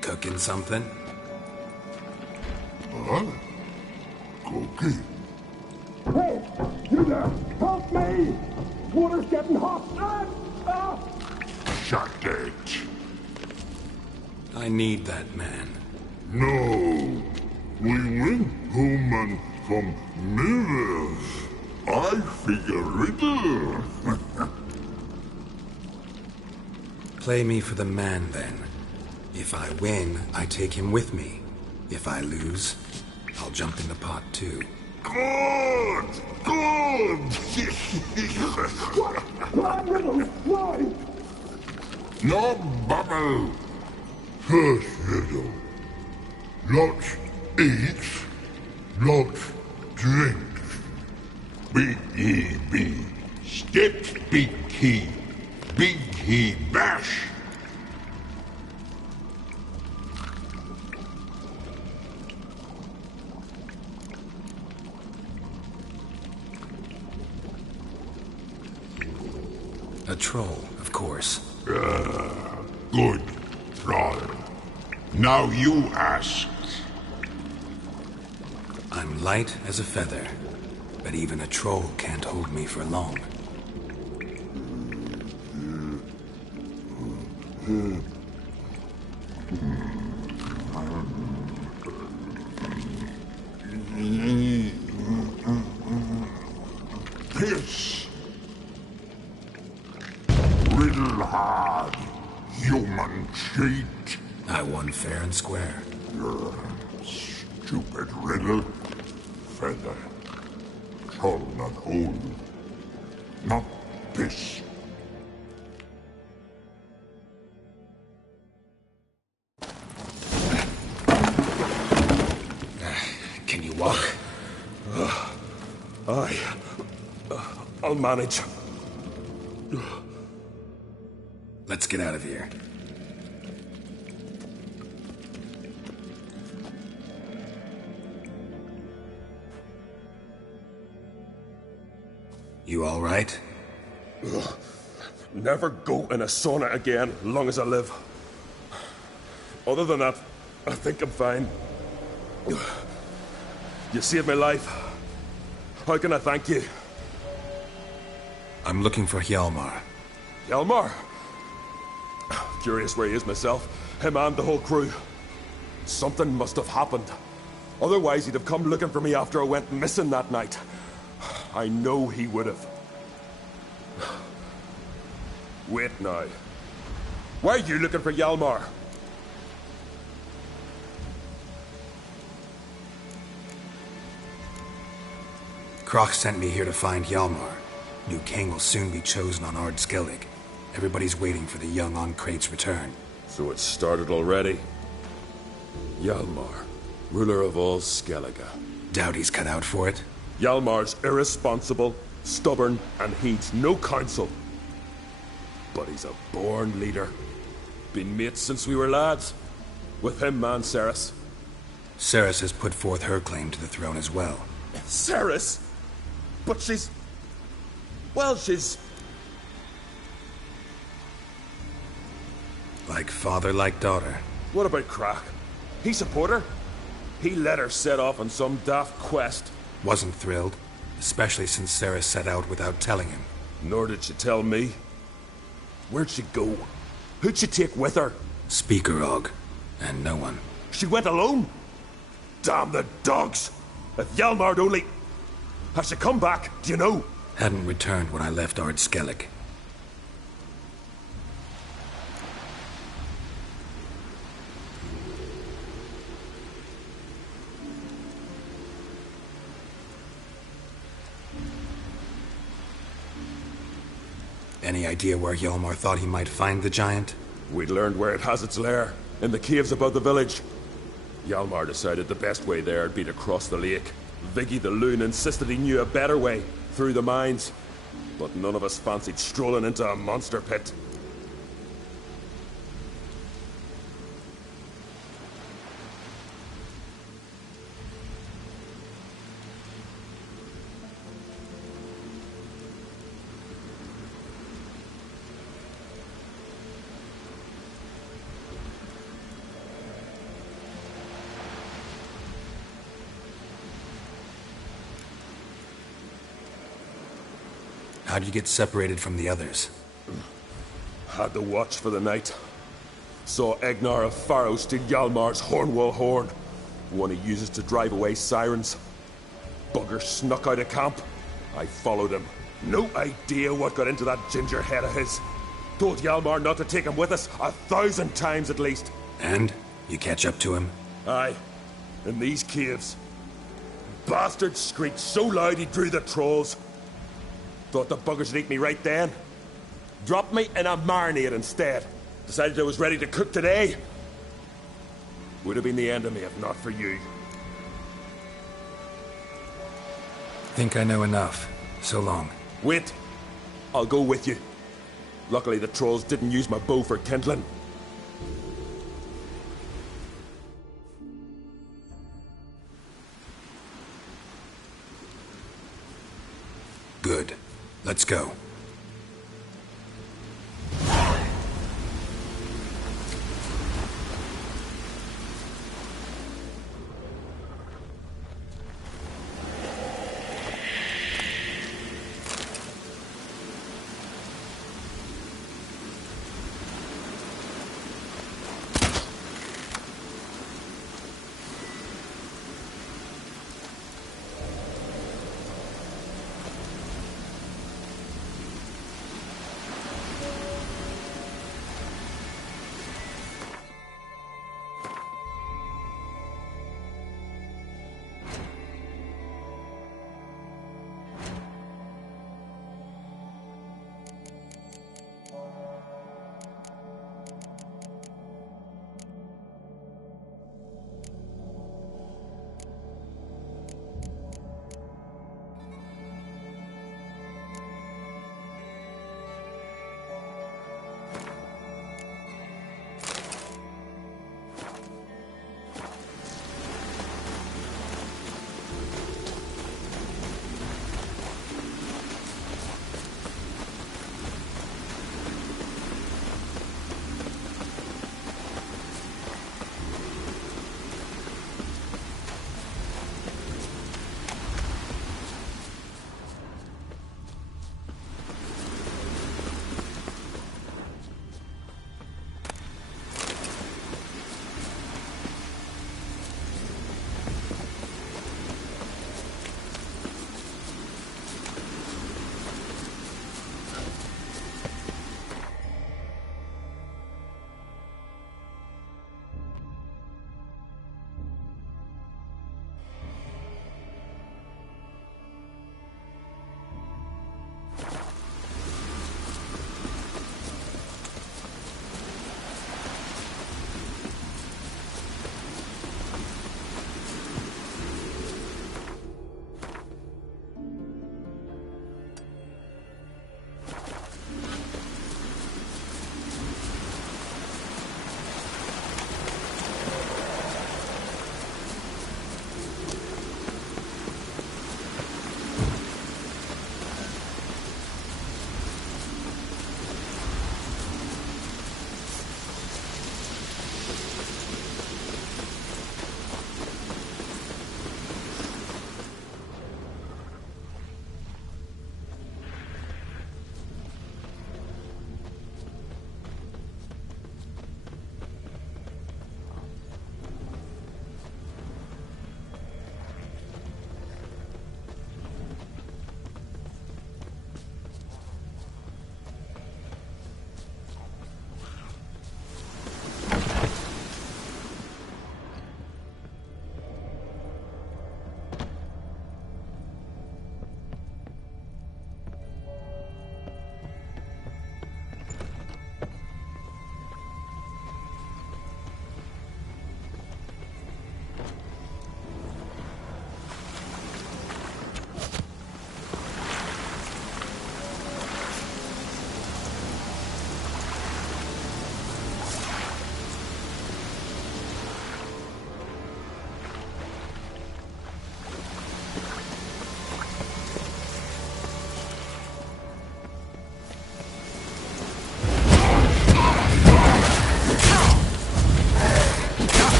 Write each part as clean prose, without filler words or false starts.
Cooking something? Huh? Cookie? Hey, you there! Help me! Water's getting hot! Shut it. I need that man. No. We went home and from mirrors. I figure riddle. Play me for the man, then. If I win, I take him with me. If I lose, I'll jump in the pot too. Good! Good! Why, Riddle? Why? No bubble. First riddle. Lots eats, lots drinks. Big E.B. Steps big key. Big he bash. A troll, of course. Good troll. Now you ask. I'm light as a feather, but even a troll can't hold me for long. Piss. Riddle hard. Human cheat. I won fair and square. Stupid riddle. Feather. Troll not hold. Not piss. Can you walk? I'll manage. Let's get out of here. You all right? Never go in a sauna again, long as I live. Other than that, I think I'm fine. You saved my life. How can I thank you? I'm looking for Hjalmar. Hjalmar? Curious where he is myself. Him and the whole crew. Something must have happened. Otherwise, he'd have come looking for me after I went missing that night. I know he would have. Wait now. Why are you looking for Hjalmar? Kroch sent me here to find Hjalmar. New king will soon be chosen on Ard Skellig. Everybody's waiting for the young Ancrate's return. So it's started already. Hjalmar, ruler of all Skellige. Doubt he's cut out for it. Hjalmar's irresponsible, stubborn, and heeds no counsel. But he's a born leader. Been mates since we were lads. With him and Cerys. Cerys has put forth her claim to the throne as well. Cerys? But she's... Well, she's... Like father, like daughter. What about Crach? He support her? He let her set off on some daft quest. Wasn't thrilled, especially since Cerys set out without telling him. Nor did she tell me. Where'd she go? Who'd she take with her? Speaker Og, and no one. She went alone? Damn the dogs! If Hjalmar'd only... Has she come back? Do you know? Hadn't returned when I left Ard Skellig. Any idea where Hjalmar thought he might find the giant? We'd learned where it has its lair, in the caves above the village. Hjalmar decided the best way there would be to cross the lake. Viggy the Loon insisted he knew a better way, through the mines. But none of us fancied strolling into a monster pit. How'd you get separated from the others? Had to watch for the night. Saw Egnar of Pharaoh steal Hjalmar's Hornwall horn, one he uses to drive away sirens. Bugger snuck out of camp. I followed him. No idea what got into that ginger head of his. Told Hjalmar not to take him with us 1,000 times at least. And? You catch up to him? Aye. In these caves. Bastard screeched so loud he drew the trolls. Thought the buggers would eat me right then. Dropped me in a marinade instead. Decided I was ready to cook today. Would have been the end of me if not for you. Think I know enough. So long. Wait. I'll go with you. Luckily the trolls didn't use my bow for kindling. Good. Let's go.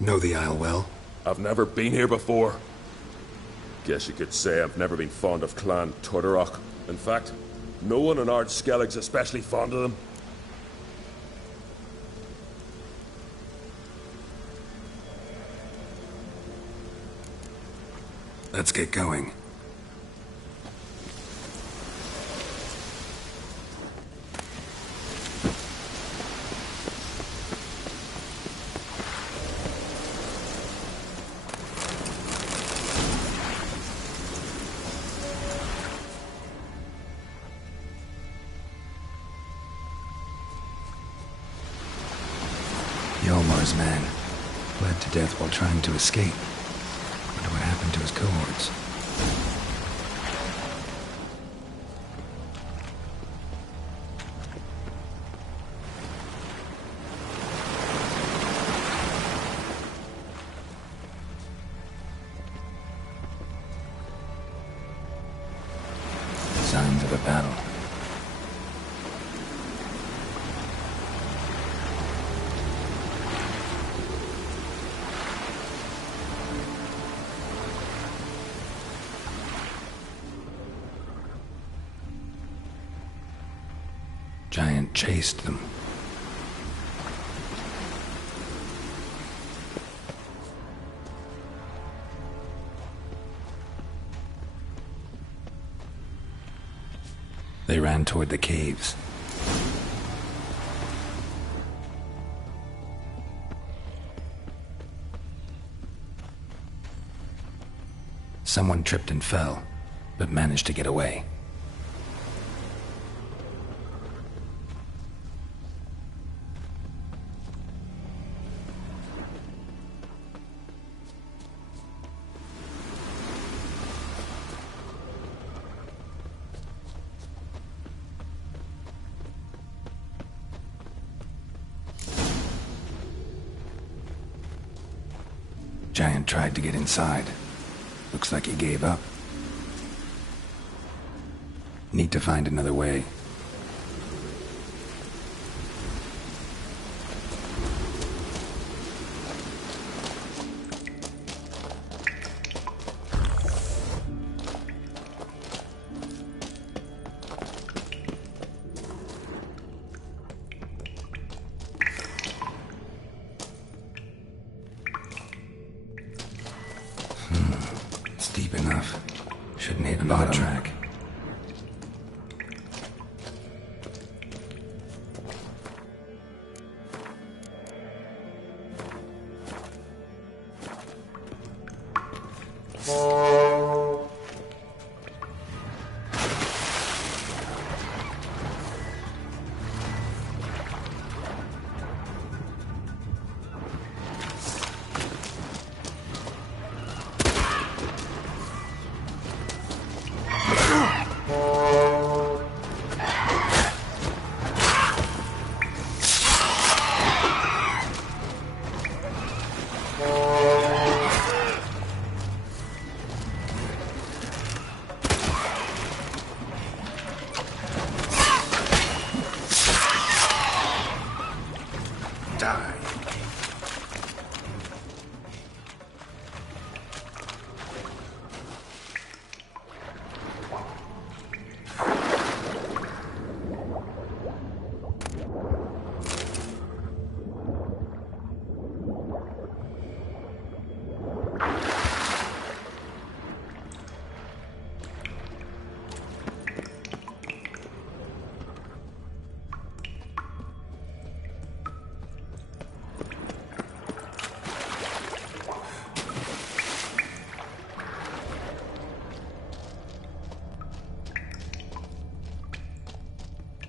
Know the Isle well? I've never been here before. Guess you could say I've never been fond of Clan Tordarroch. In fact, no one in Ard Skellig's especially fond of them. Let's get going. Hjalmar's man bled to death while trying to escape. Wonder what happened to his cohorts. Signs of a battle. Giant chased them. They ran toward the caves. Someone tripped and fell, but managed to get away. Giant tried to get inside. Looks like he gave up. Need to find another way. It's deep enough. Shouldn't hit another track. Die.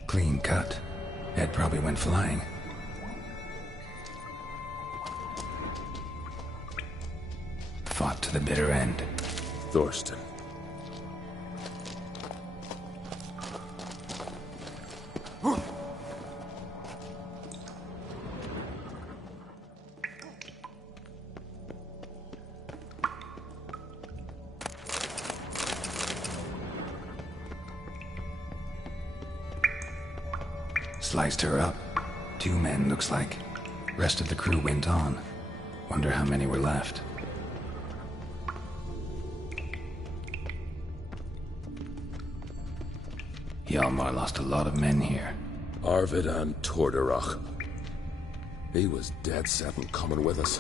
Clean cut. Head probably went flying. Fought to the bitter end. Thorsten. Sliced her up. 2 men, looks like. Rest of the crew went on. Wonder how many were left. Hjalmar lost a lot of men here. Arvid and Torderach. He was dead set on coming with us.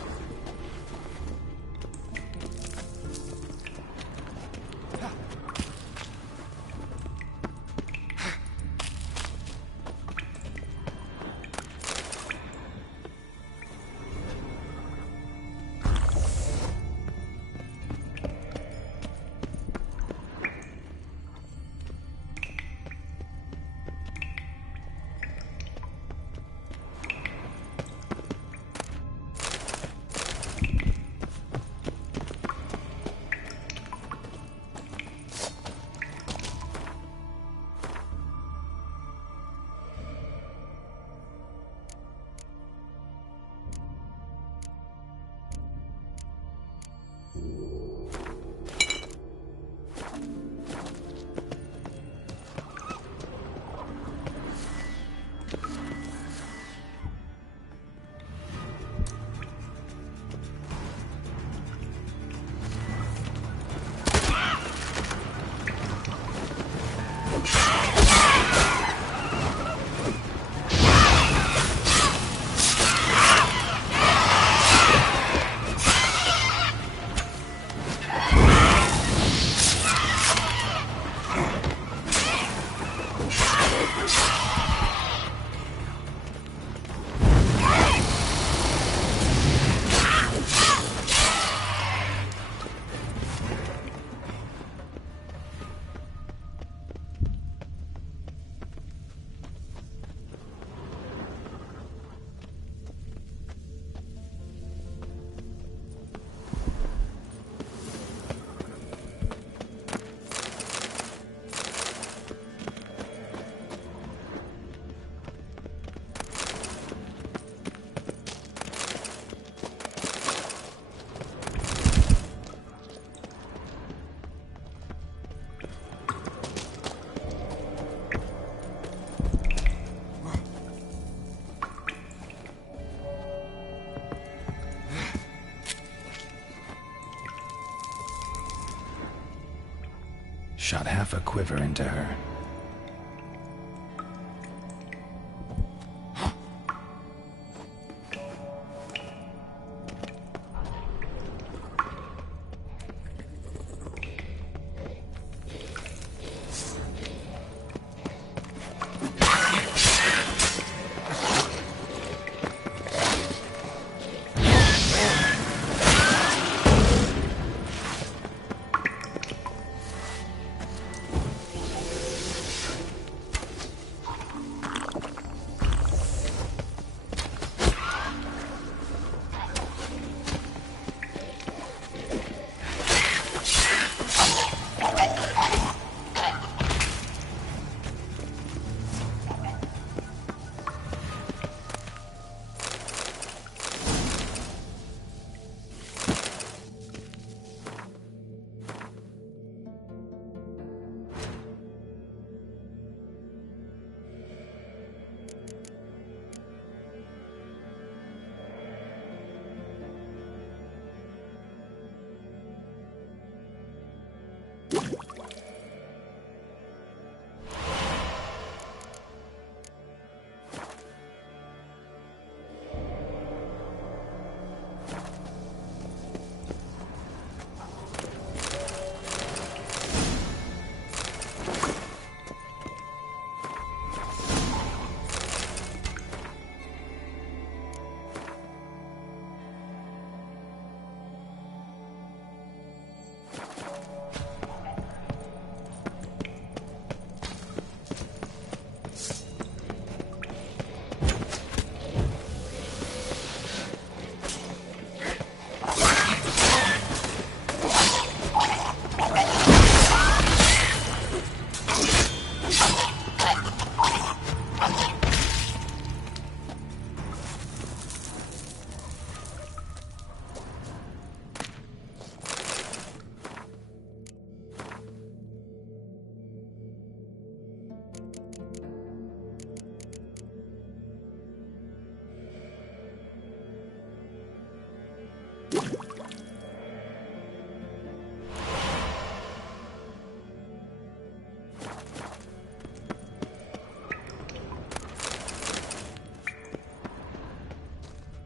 Shot half a quiver into her.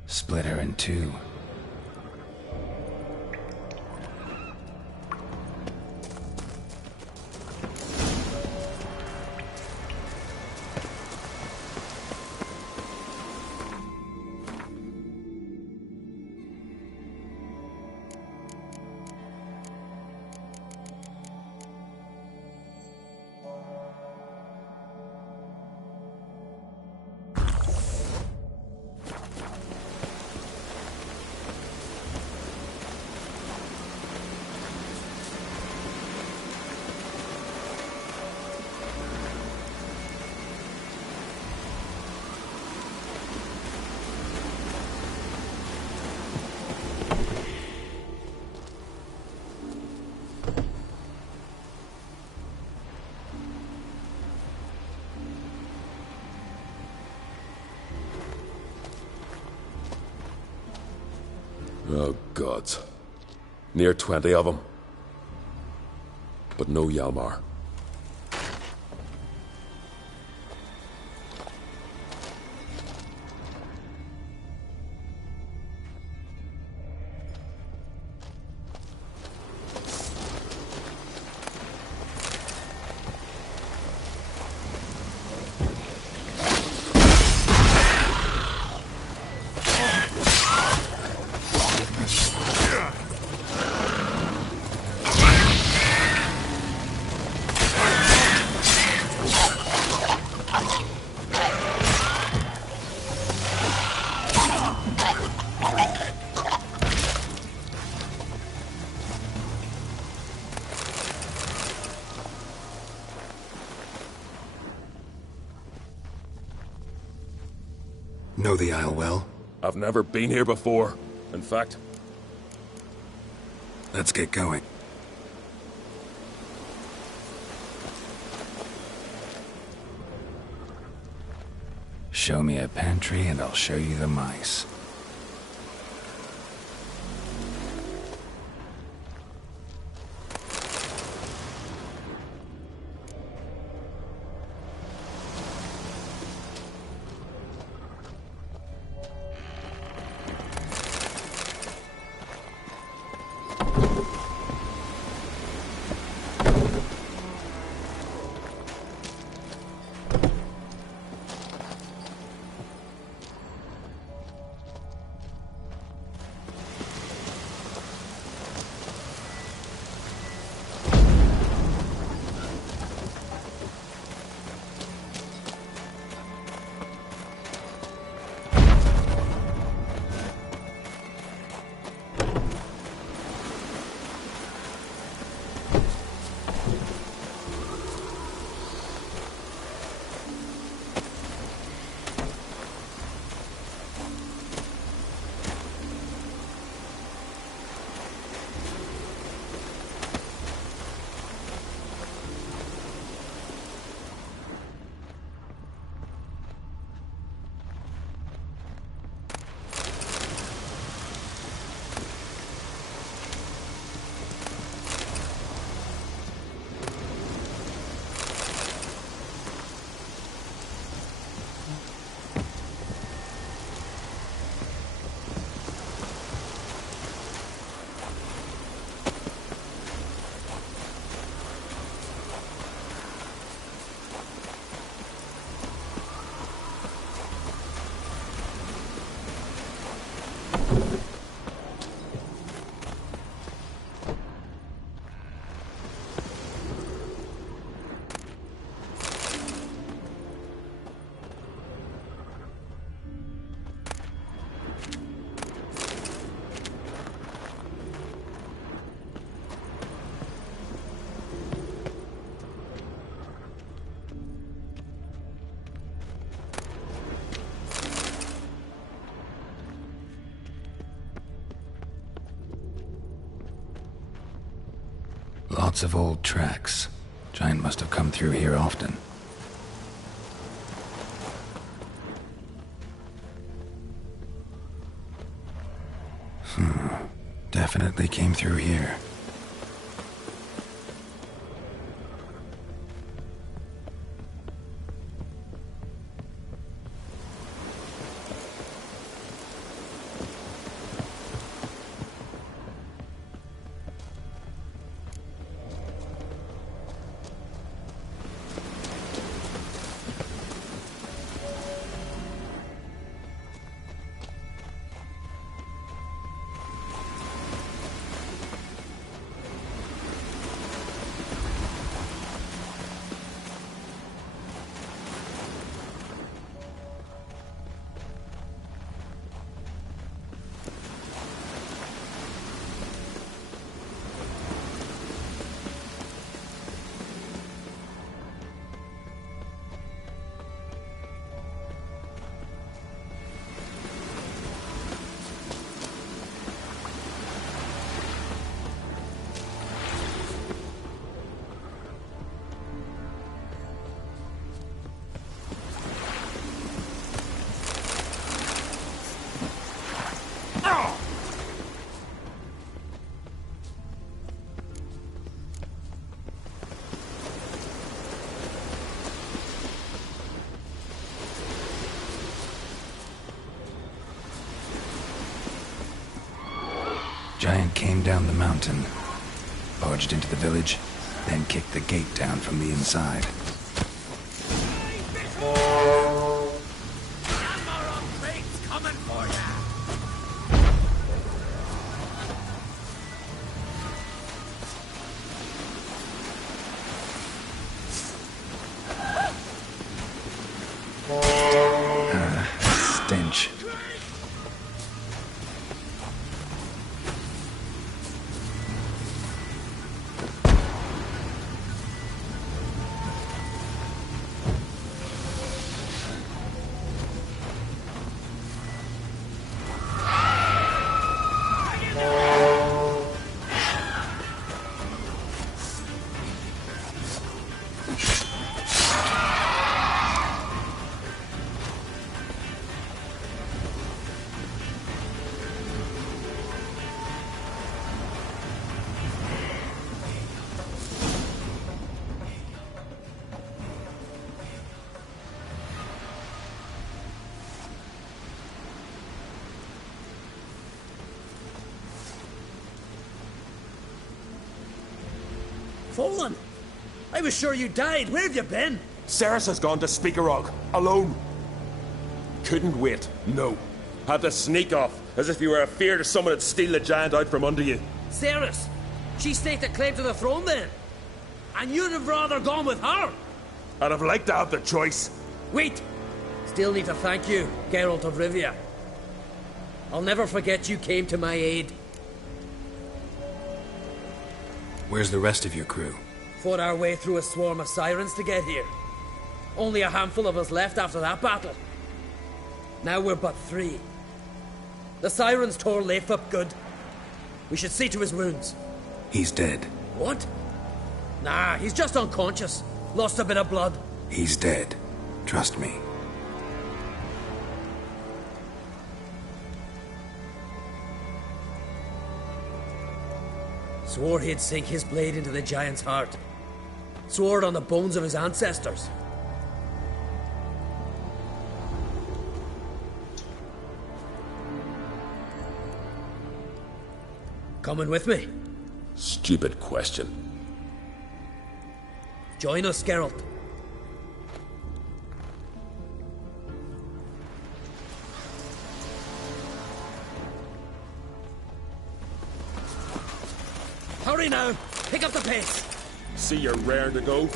Split her in two. Oh, gods. Near 20 of them. But no Hjalmar. Know the Isle well? I've never been here before. In fact, Let's get going. Show me a pantry and I'll show you the mice. Lots of old tracks. Giant must have come through here often. definitely came through here. Giant came down the mountain, barged into the village, then kicked the gate down from the inside. Stench. Fallen! I was sure you died. Where have you been? Cerys has gone to Speakerog, alone. Couldn't wait, no. Had to sneak off, as if you were afeard someone would steal the giant out from under you. Cerys? She staked a claim to the throne then? And you'd have rather gone with her? I'd have liked to have the choice. Wait! Still need to thank you, Geralt of Rivia. I'll never forget you came to my aid. Where's the rest of your crew? Fought our way through a swarm of sirens to get here. Only a handful of us left after that battle. Now we're but 3. The sirens tore Leif up good. We should see to his wounds. He's dead. What? Nah, he's just unconscious. Lost a bit of blood. He's dead. Trust me. Swore he'd sink his blade into the giant's heart. Swore it on the bones of his ancestors. Coming with me? Stupid question. Join us, Geralt. Hurry now! Pick up the pace! See you're raring to go?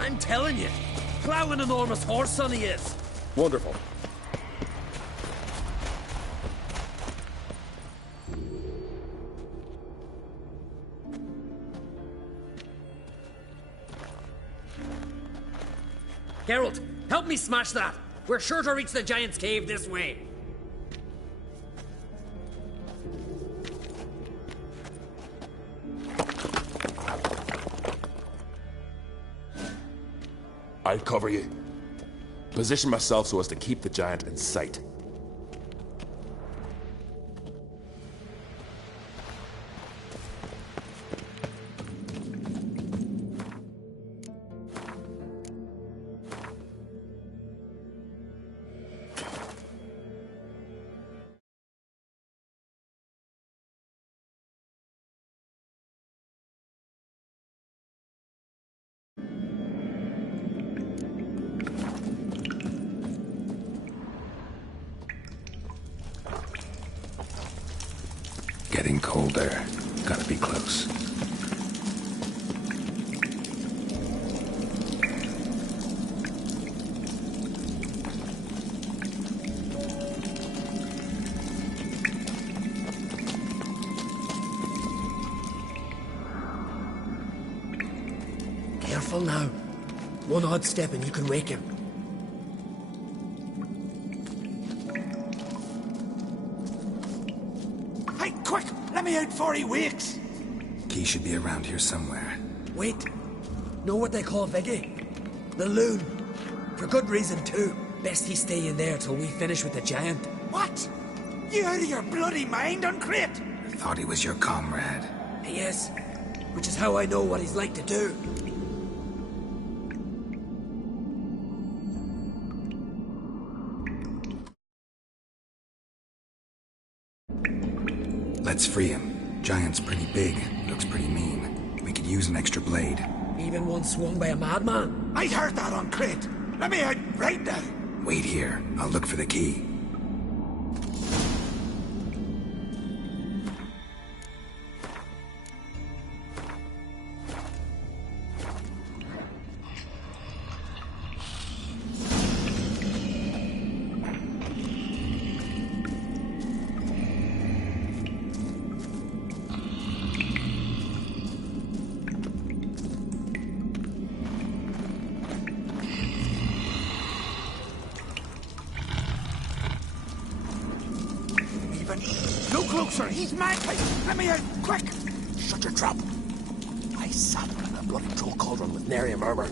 I'm telling you, plow an enormous horse, son he is. Wonderful. Geralt, help me smash that! We're sure to reach the Giant's Cave this way. I'll cover you. Position myself so as to keep the giant in sight. Getting colder. Gotta be close. Careful now. One odd step and you can wake him. Hey, quick! Let me out before he wakes! Key should be around here somewhere. Wait. Know what they call Viggy? The loon. For good reason, too. Best he stay in there till we finish with the giant. What? You out of your bloody mind, Uncrate? Thought he was your comrade. He is. Which is how I know what he's like to do. Let's free him. Giant's pretty big. Looks pretty mean. We could use an extra blade. Even one swung by a madman. I heard that, Uncrate. Let me out right now. Wait here. I'll look for the key. No closer, he's mad. Let me out, quick! Shut your trap. I sat in a bloody troll cauldron with nary a murmur.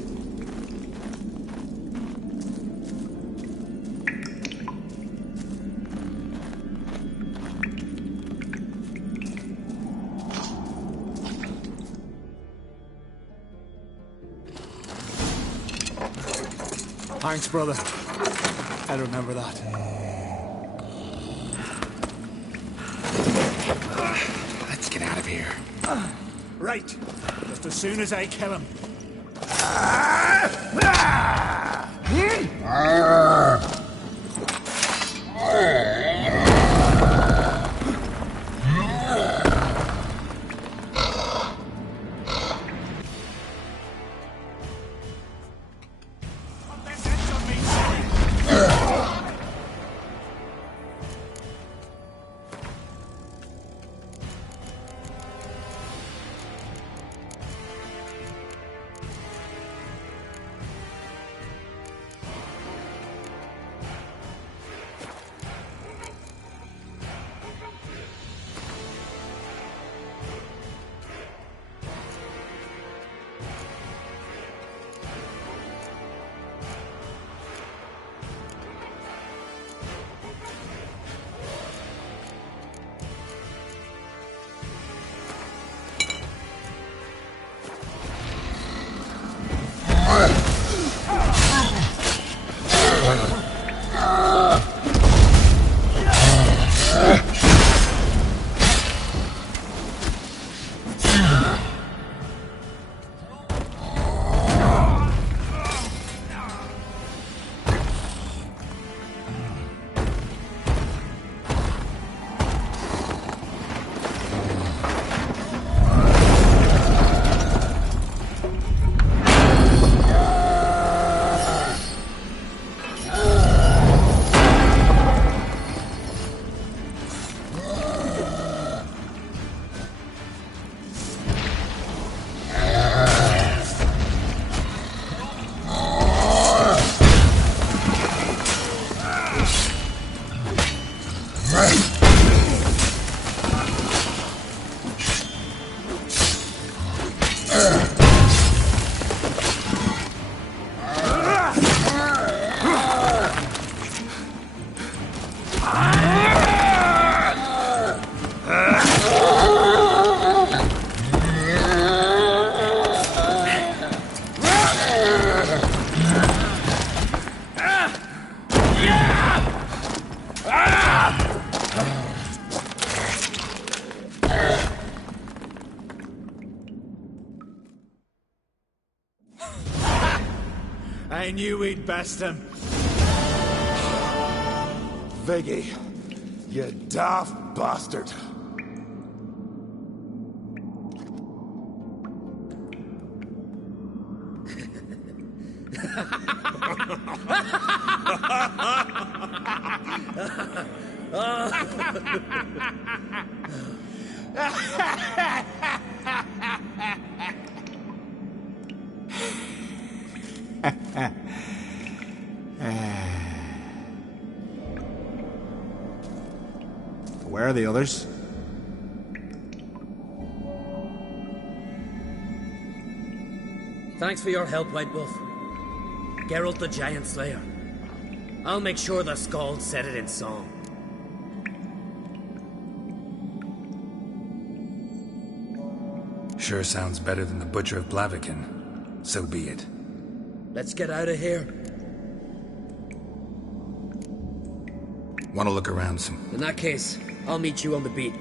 Thanks, brother. I remember that. Let's get out of here. Right. Just as soon as I kill him. I knew we'd best him. Viggy, you daft bastard. Where are the others? Thanks for your help, White Wolf. Geralt the Giant Slayer. I'll make sure the Skald said it in song. Sure sounds better than the Butcher of Blaviken. So be it. Let's get out of here. Want to look around some? In that case, I'll meet you on the beat.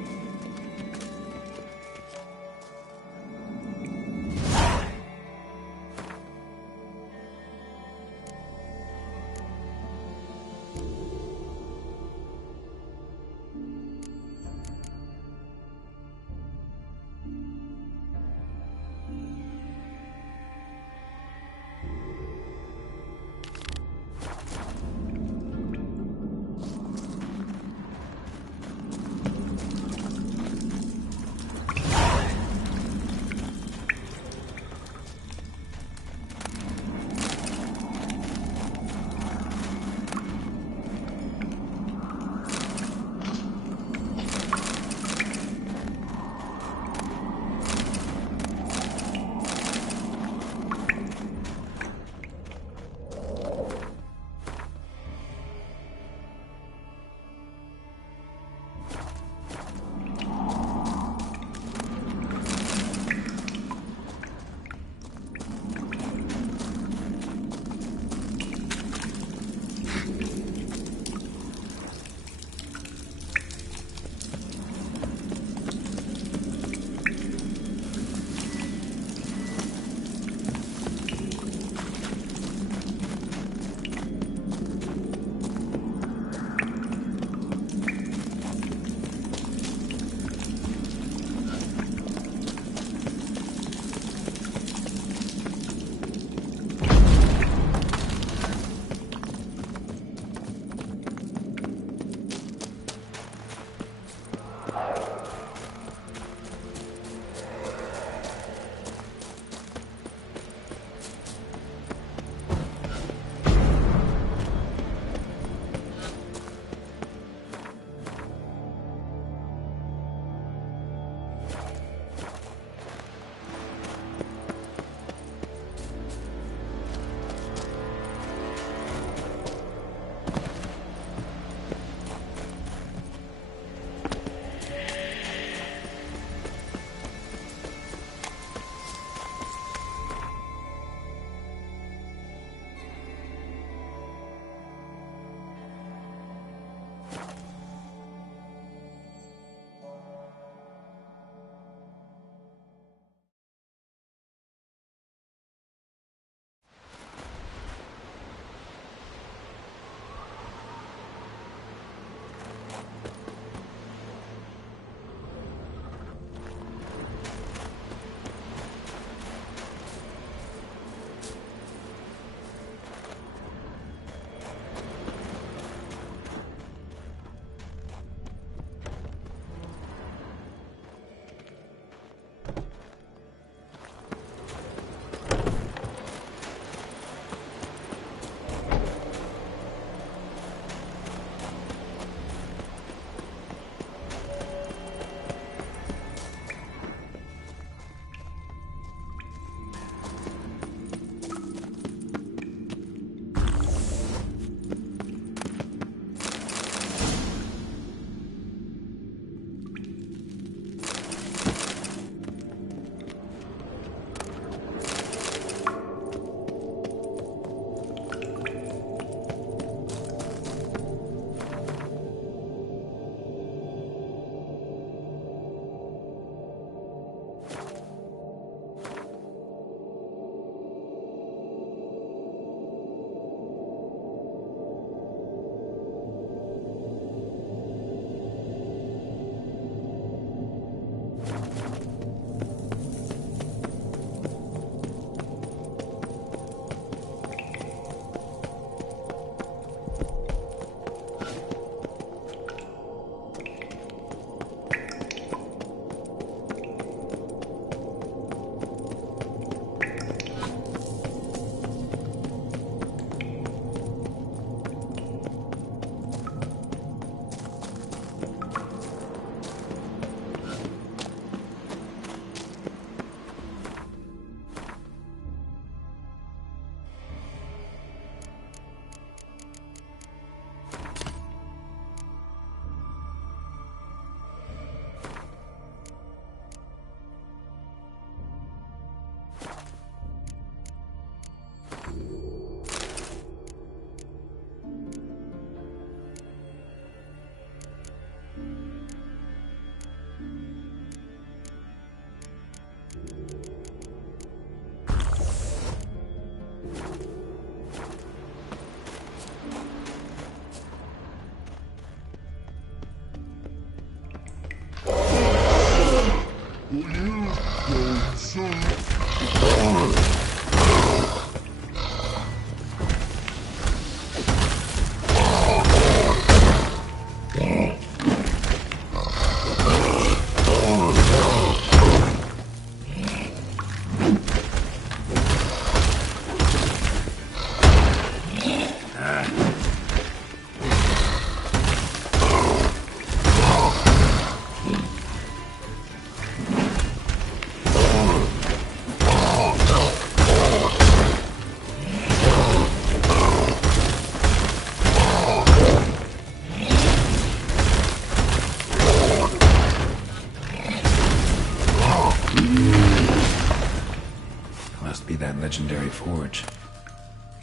Must be that legendary forge.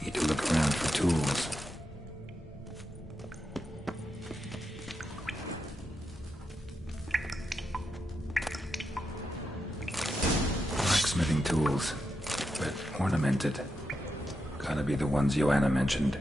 Need to look around for tools. Blacksmithing tools, but ornamented. Gotta be the ones Joanna mentioned.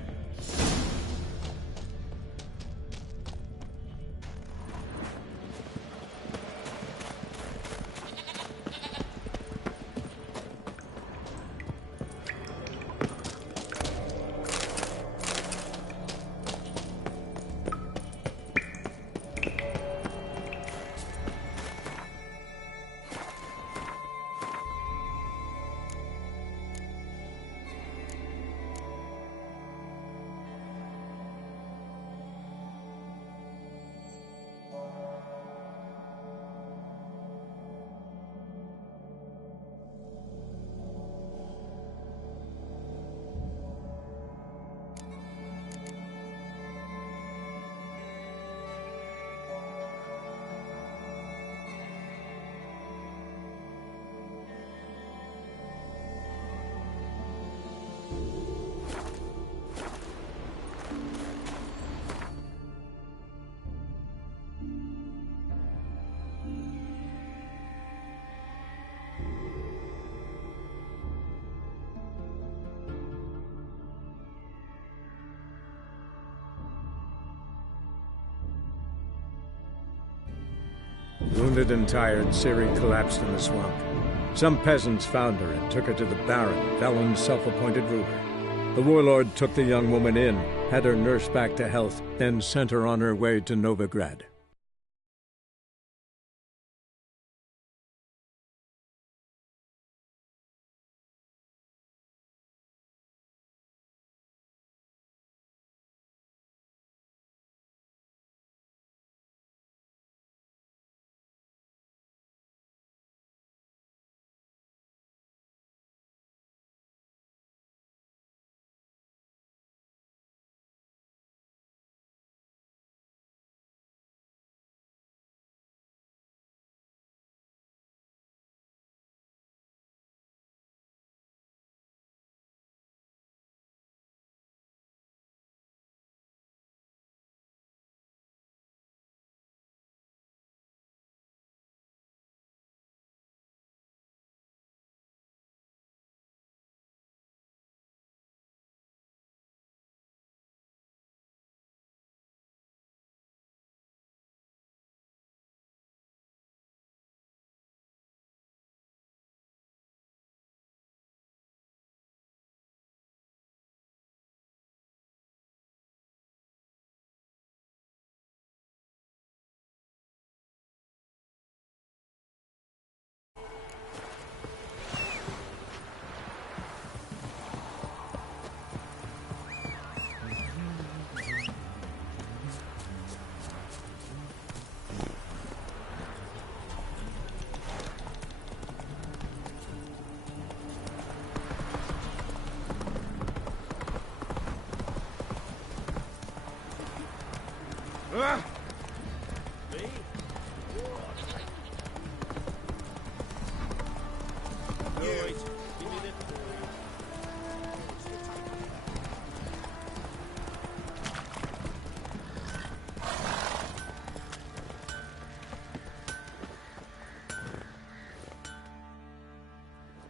Wounded and tired, Ciri collapsed in the swamp. Some peasants found her and took her to the Baron, Valen's self-appointed ruler. The warlord took the young woman in, had her nursed back to health, then sent her on her way to Novigrad.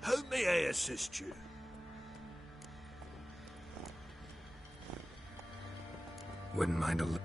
How may I assist you? Wouldn't mind a little.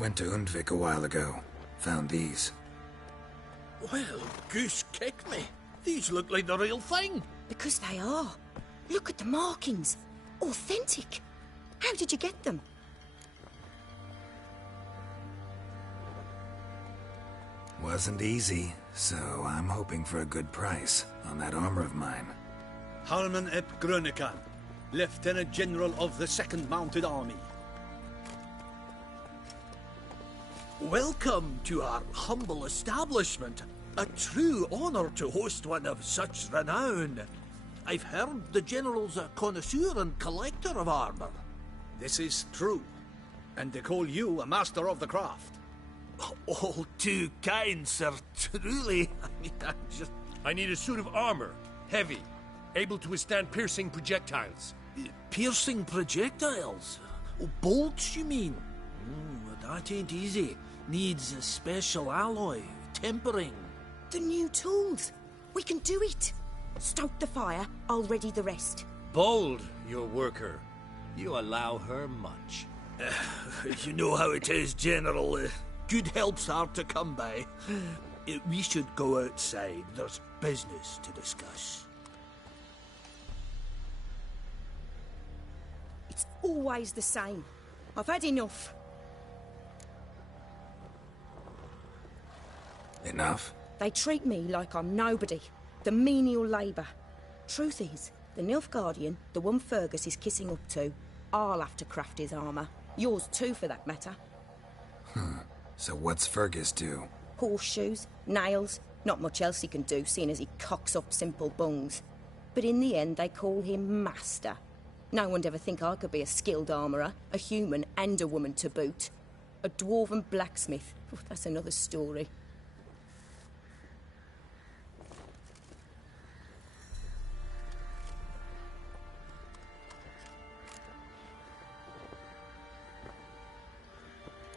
Went to Undvik a while ago. Found these. Well, goose kick me. These look like the real thing. Because they are. Look at the markings. Authentic. How did you get them? Wasn't easy, so I'm hoping for a good price on that armor of mine. Harman ep Grönekan, Lieutenant General of the 2nd Mounted Army. Welcome to our humble establishment. A true honor to host one of such renown. I've heard the General's a connoisseur and collector of armor. This is true, and they call you a master of the craft. All too kind, sir. Truly. I need a suit of armor. Heavy. Able to withstand piercing projectiles. Piercing projectiles? Oh, bolts, you mean? That ain't easy. Needs a special alloy. Tempering. The new tools. We can do it. Stoke the fire. I'll ready the rest. Bold, your worker. You allow her much. You know how it is, General. Good help's hard to come by. We should go outside. There's business to discuss. It's always the same. I've had enough. Enough? They treat me like I'm nobody. The menial labour. Truth is, the Nilfgaardian, the one Fergus is kissing up to, I'll have to craft his armour. Yours too, for that matter. So what's Fergus do? Horseshoes, nails, not much else he can do, seeing as he cocks up simple bungs. But in the end, they call him Master. No one'd ever think I could be a skilled armourer, a human and a woman to boot. A dwarven blacksmith. That's another story.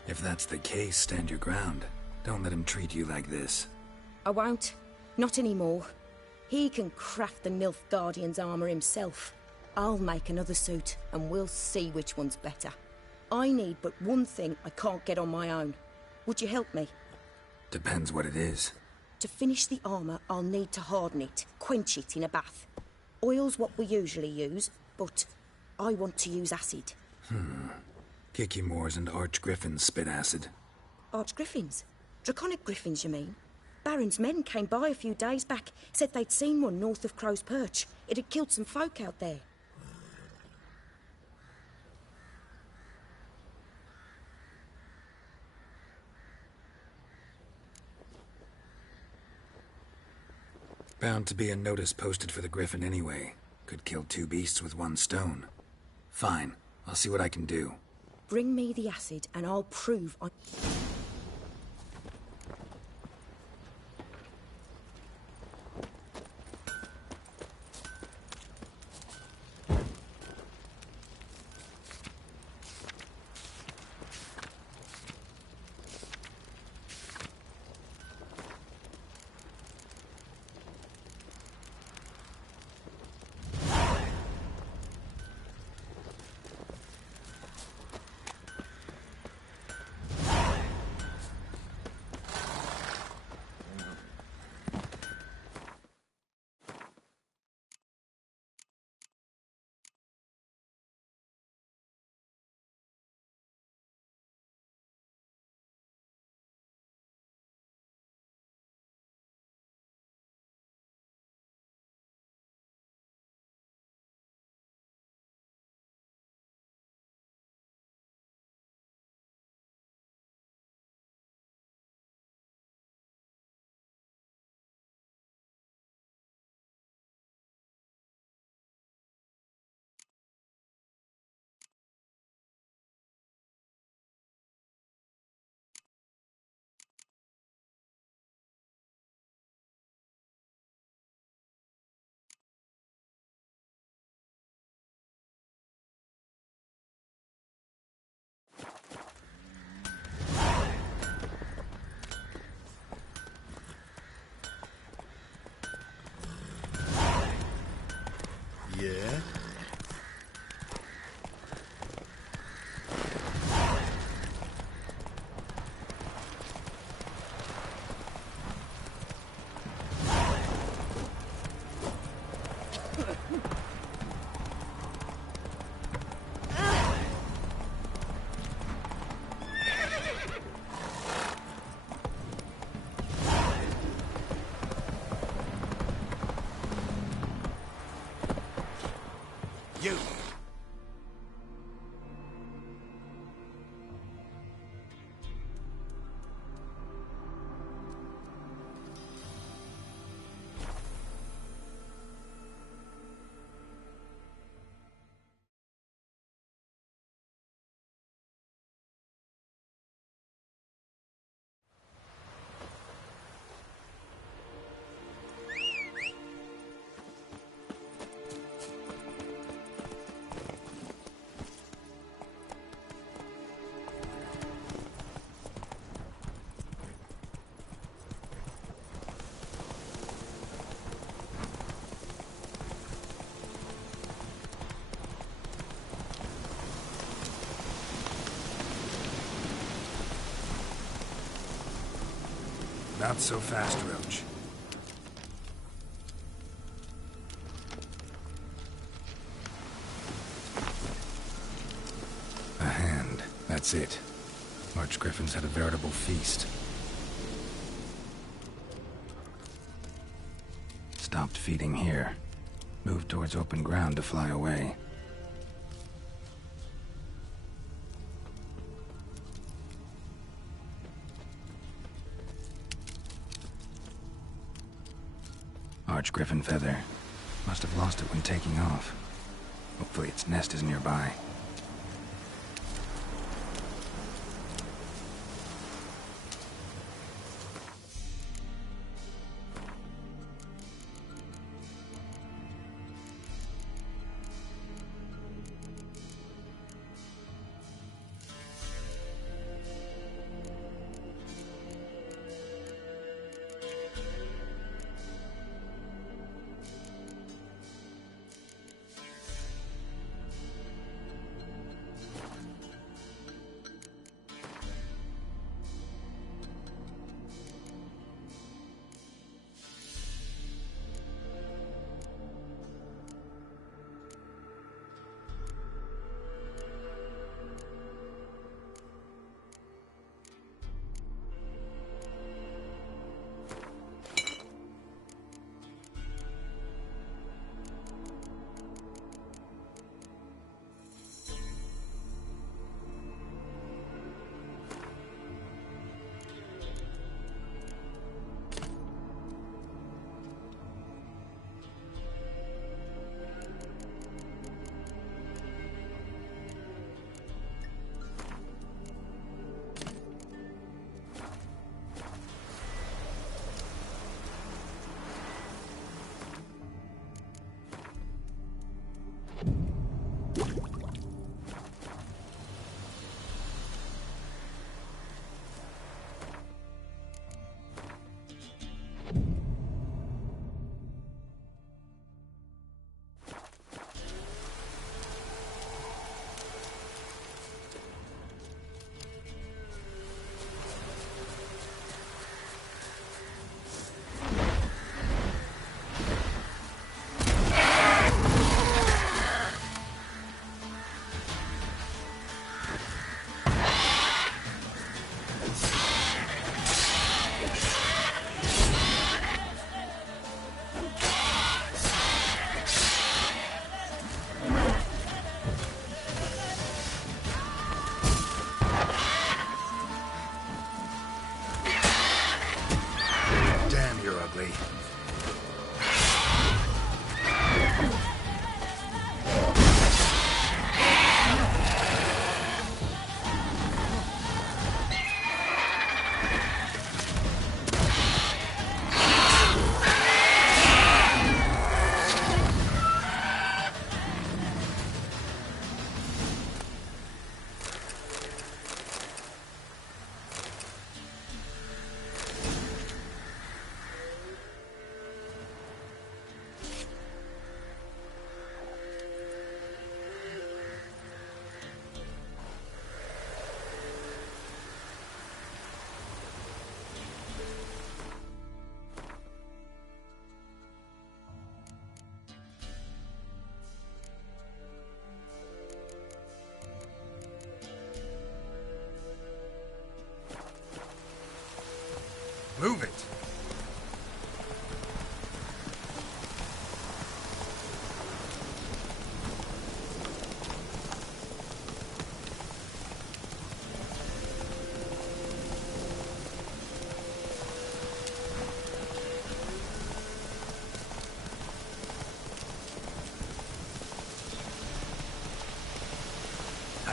If that's the case, stand your ground. Don't let him treat you like this. I won't. Not anymore. He can craft the Nilfgaardian's armour himself. I'll make another suit, and we'll see which one's better. I need but one thing I can't get on my own. Would you help me? Depends what it is. To finish the armour, I'll need to harden it, quench it in a bath. Oil's what we usually use, but I want to use acid. Kikimoors and Archgriffins spit acid. Archgriffins? Draconic griffins, you mean? Baron's men came by a few days back, said they'd seen one north of Crow's Perch. It had killed some folk out there. Bound to be a notice posted for the Griffin anyway. Could kill two beasts with one stone. Fine, I'll see what I can do. Bring me the acid and I'll prove I... You! Not so fast, Roach. A hand. That's it. Archgriffins had a veritable feast. Stopped feeding here. Moved towards open ground to fly away. Archgriffin feather. Must have lost it when taking off. Hopefully its nest is nearby.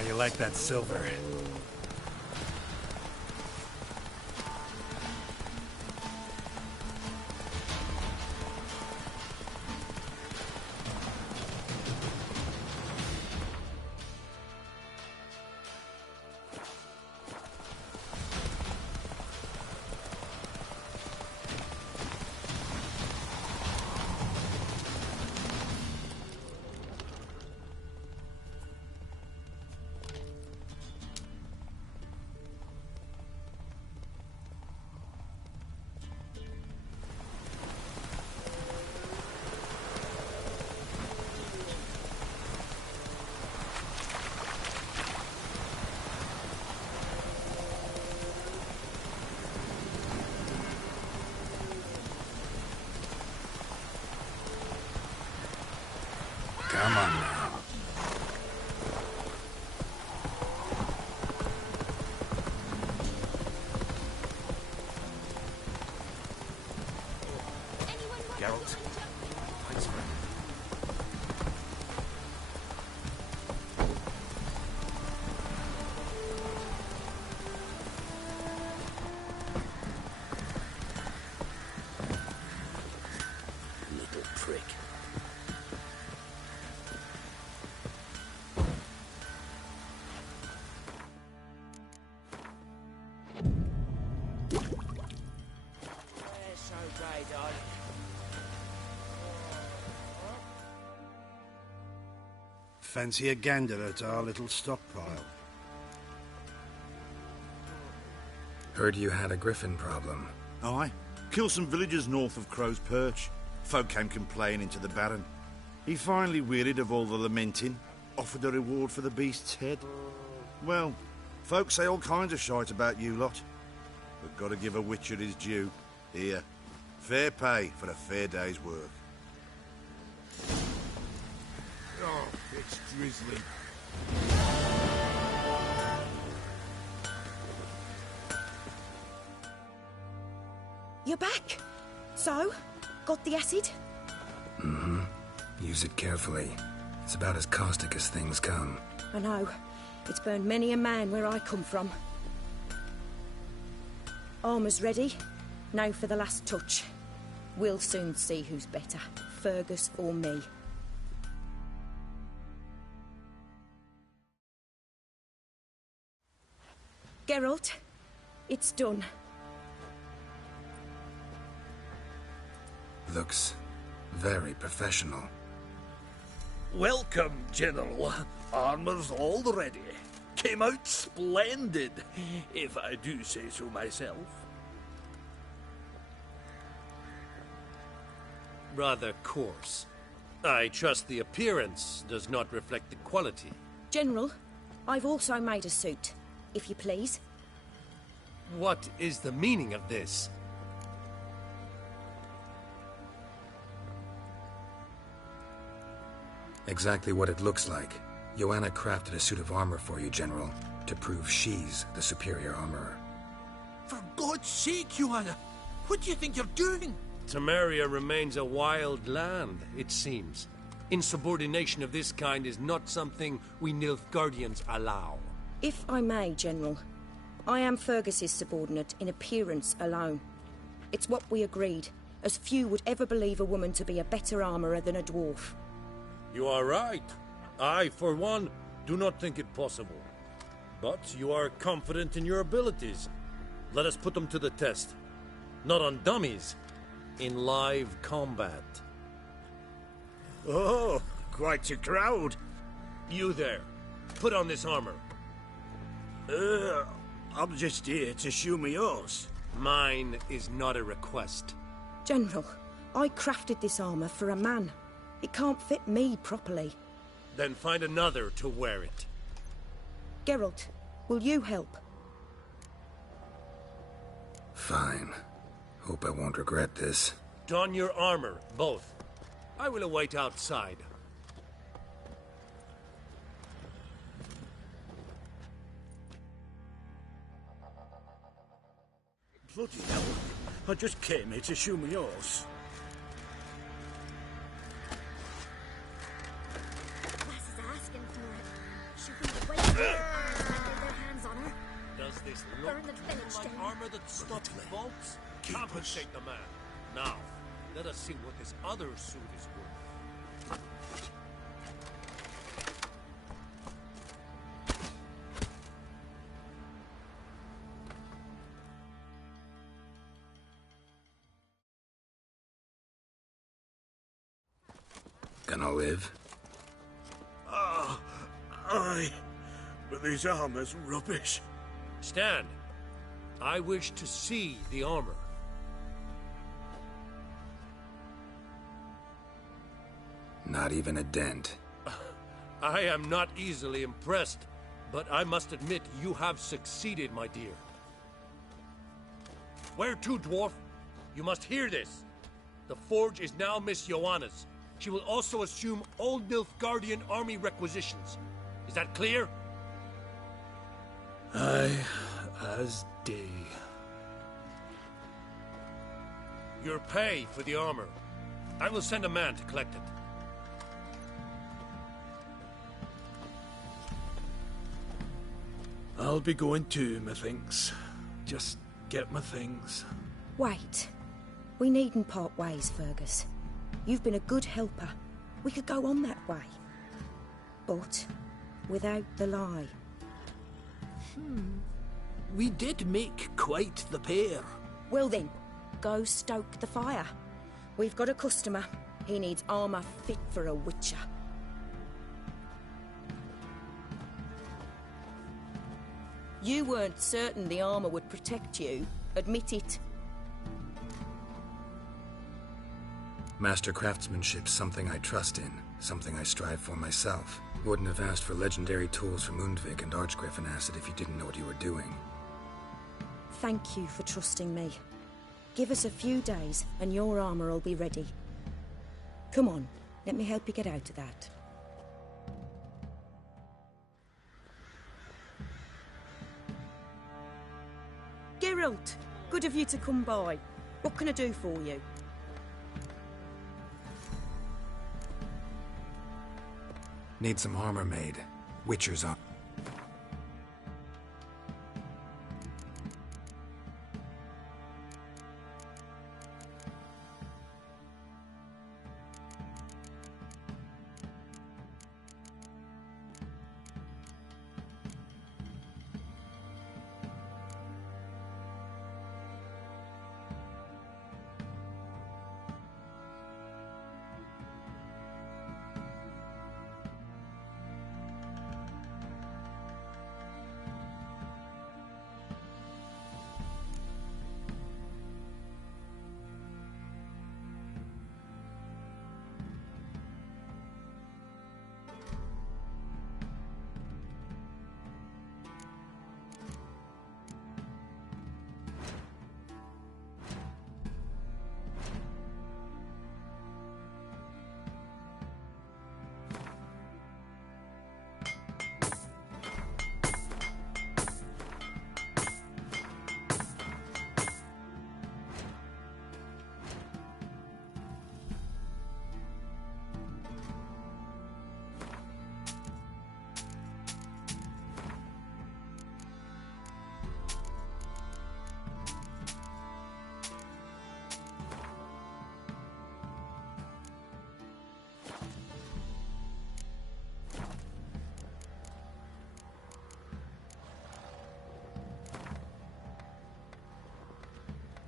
How you like that silver? Come on now. Geralt. Thanks for Little prick. Fancy a gander at our little stockpile? Heard you had a griffin problem. Aye. Killed some villagers north of Crow's Perch. Folk came complaining to the Baron. He finally wearied of all the lamenting, offered a reward for the beast's head. Well, folk say all kinds of shite about you lot. But gotta give a witcher his due. Here, fair pay for a fair day's work. Oh, it's drizzling. You're back. So, got the acid? Mm-hmm. Use it carefully. It's about as caustic as things come. I know. It's burned many a man where I come from. Armour's ready. Now for the last touch. We'll soon see who's better, Fergus or me. Geralt, it's done. Looks very professional. Welcome, General. Armour's all ready. Came out splendid, if I do say so myself. rather coarse. I trust the appearance does not reflect the quality. General, I've also made a suit, if you please. What is the meaning of this? Exactly what it looks like. Joanna crafted a suit of armor for you, General, to prove she's the superior armorer. For God's sake, Joanna! What do you think you're doing? Temeria remains a wild land, it seems. Insubordination of this kind is not something we Nilfgaardians allow. If I may, General, I am Fergus's subordinate in appearance alone. It's what we agreed, as few would ever believe a woman to be a better armorer than a dwarf. You are right. I, for one, do not think it possible. But you are confident in your abilities. Let us put them to the test. Not on dummies, in live combat. Oh, quite a crowd. You there, put on this armor. I'm just here to show me yours. Mine is not a request. General, I crafted this armor for a man. It can't fit me properly. Then find another to wear it. Geralt, will you help? Fine. Hope I won't regret this. Don your armor, both. I will await outside. Bloody hell. I just came here to show me yours. hands on her. Does this look Burn the village like down. armor that stops bolts? Compensate the man. Now, let us see what this other suit is worth. Gonna live? Aye. But this armor's rubbish. Stand. I wish to see the armor. Not even a dent. I am not easily impressed, but I must admit you have succeeded, my dear. Where to, dwarf? You must hear this. The forge is now Miss Joanna's. She will also assume Old Nilfgaardian army requisitions. Is that clear? Aye, as day. Your pay for the armor. I will send a man to collect it. I'll be going too, methinks. Just get my things. Wait. We needn't part ways, Fergus. You've been a good helper. We could go on that way. But without the lie. We did make quite the pair. Well then, go stoke the fire. We've got a customer. He needs armour fit for a witcher. You weren't certain the armour would protect you. Admit it. Master craftsmanship's something I trust in, something I strive for myself. Wouldn't have asked for legendary tools from Undvik and Archgriffin Acid if you didn't know what you were doing. Thank you for trusting me. Give us a few days and your armour will be ready. Come on, let me help you get out of that. Geralt, good of you to come by. What can I do for you? Need some armor made. Witcher's armor.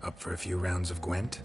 Up for a few rounds of Gwent?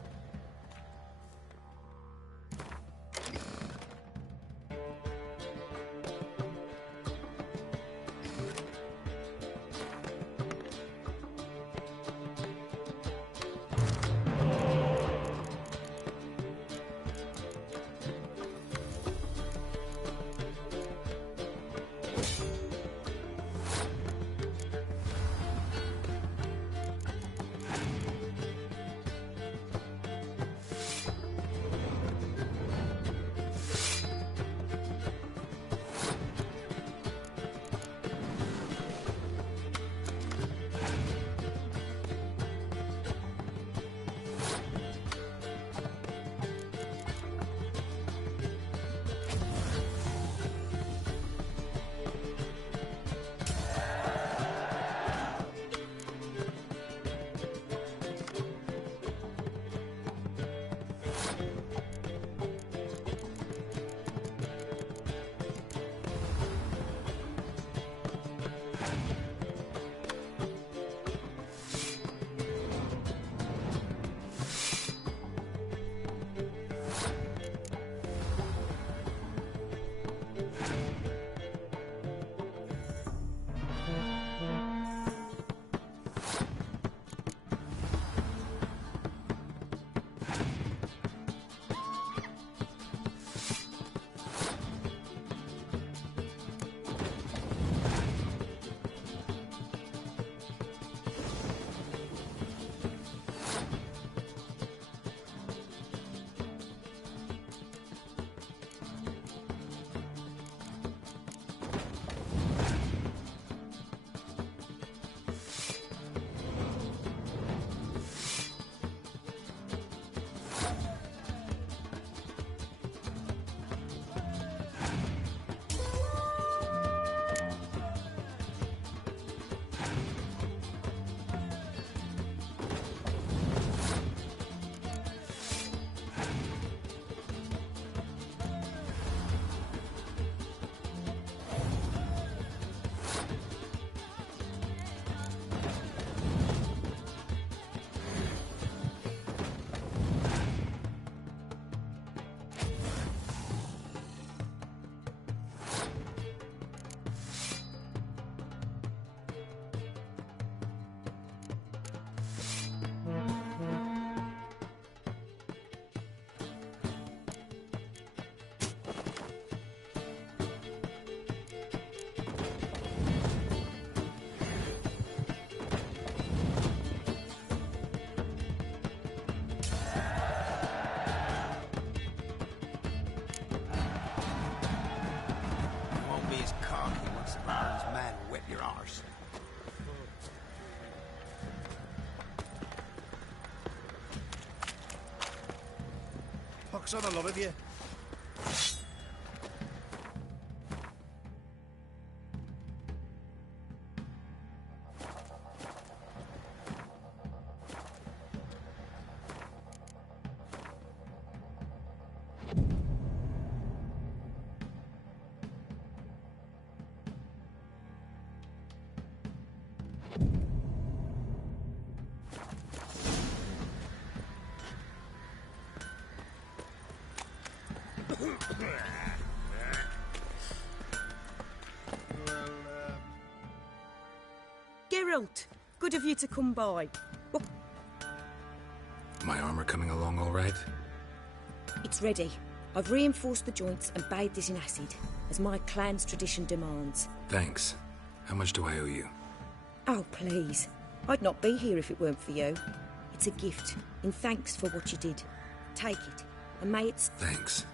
pox on a lot of you. Geralt, good of you to come by. What? My armor coming along all right? It's ready. I've reinforced the joints and bathed it in acid, as my clan's tradition demands. Thanks. How much do I owe you? Oh, please. I'd not be here if it weren't for you. It's a gift, in thanks for what you did. Take it, and may it's... Thanks.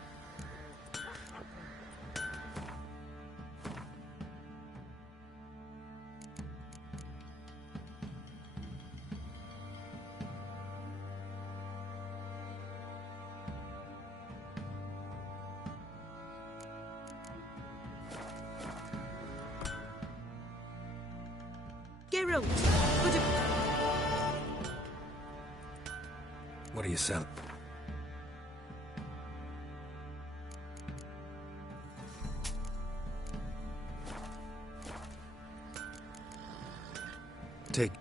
Geralt, good of... What do you sell? Take.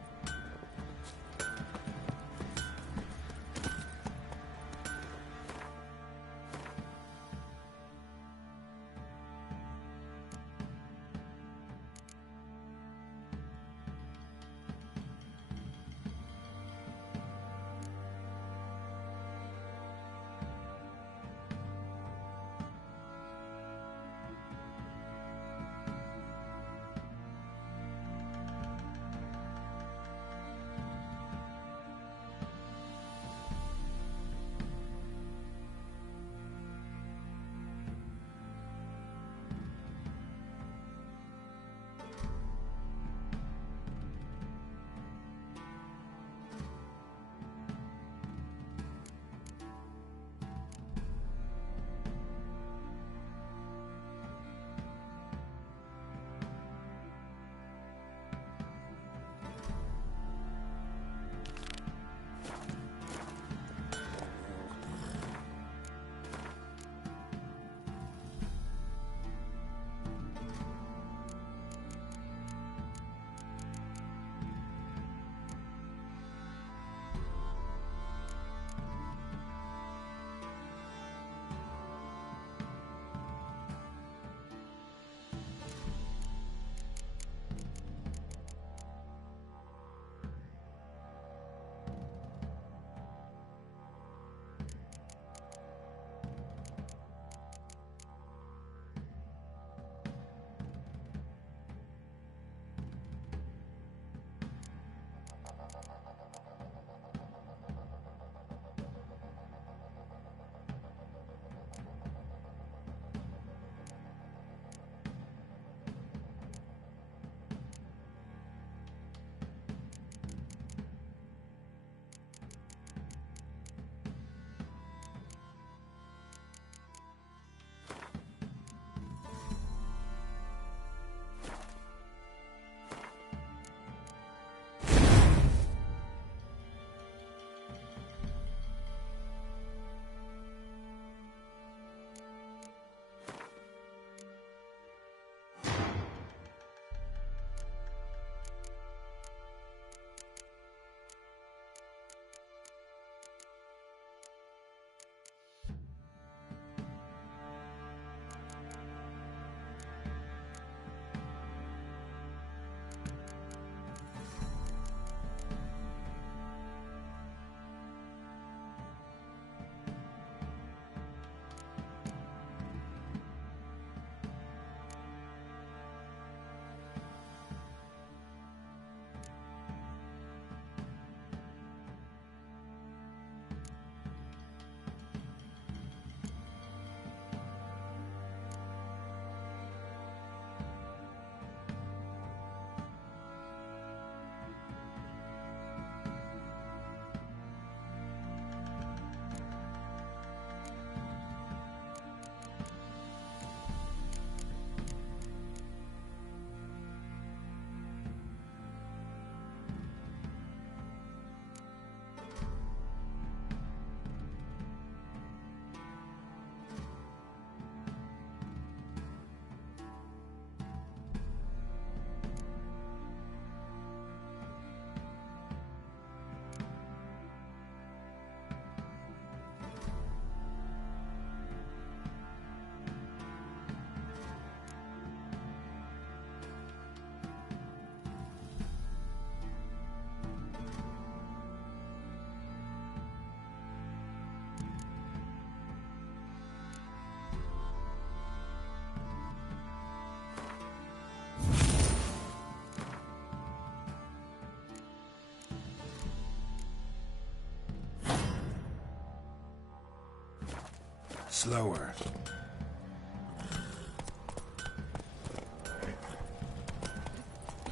Slower.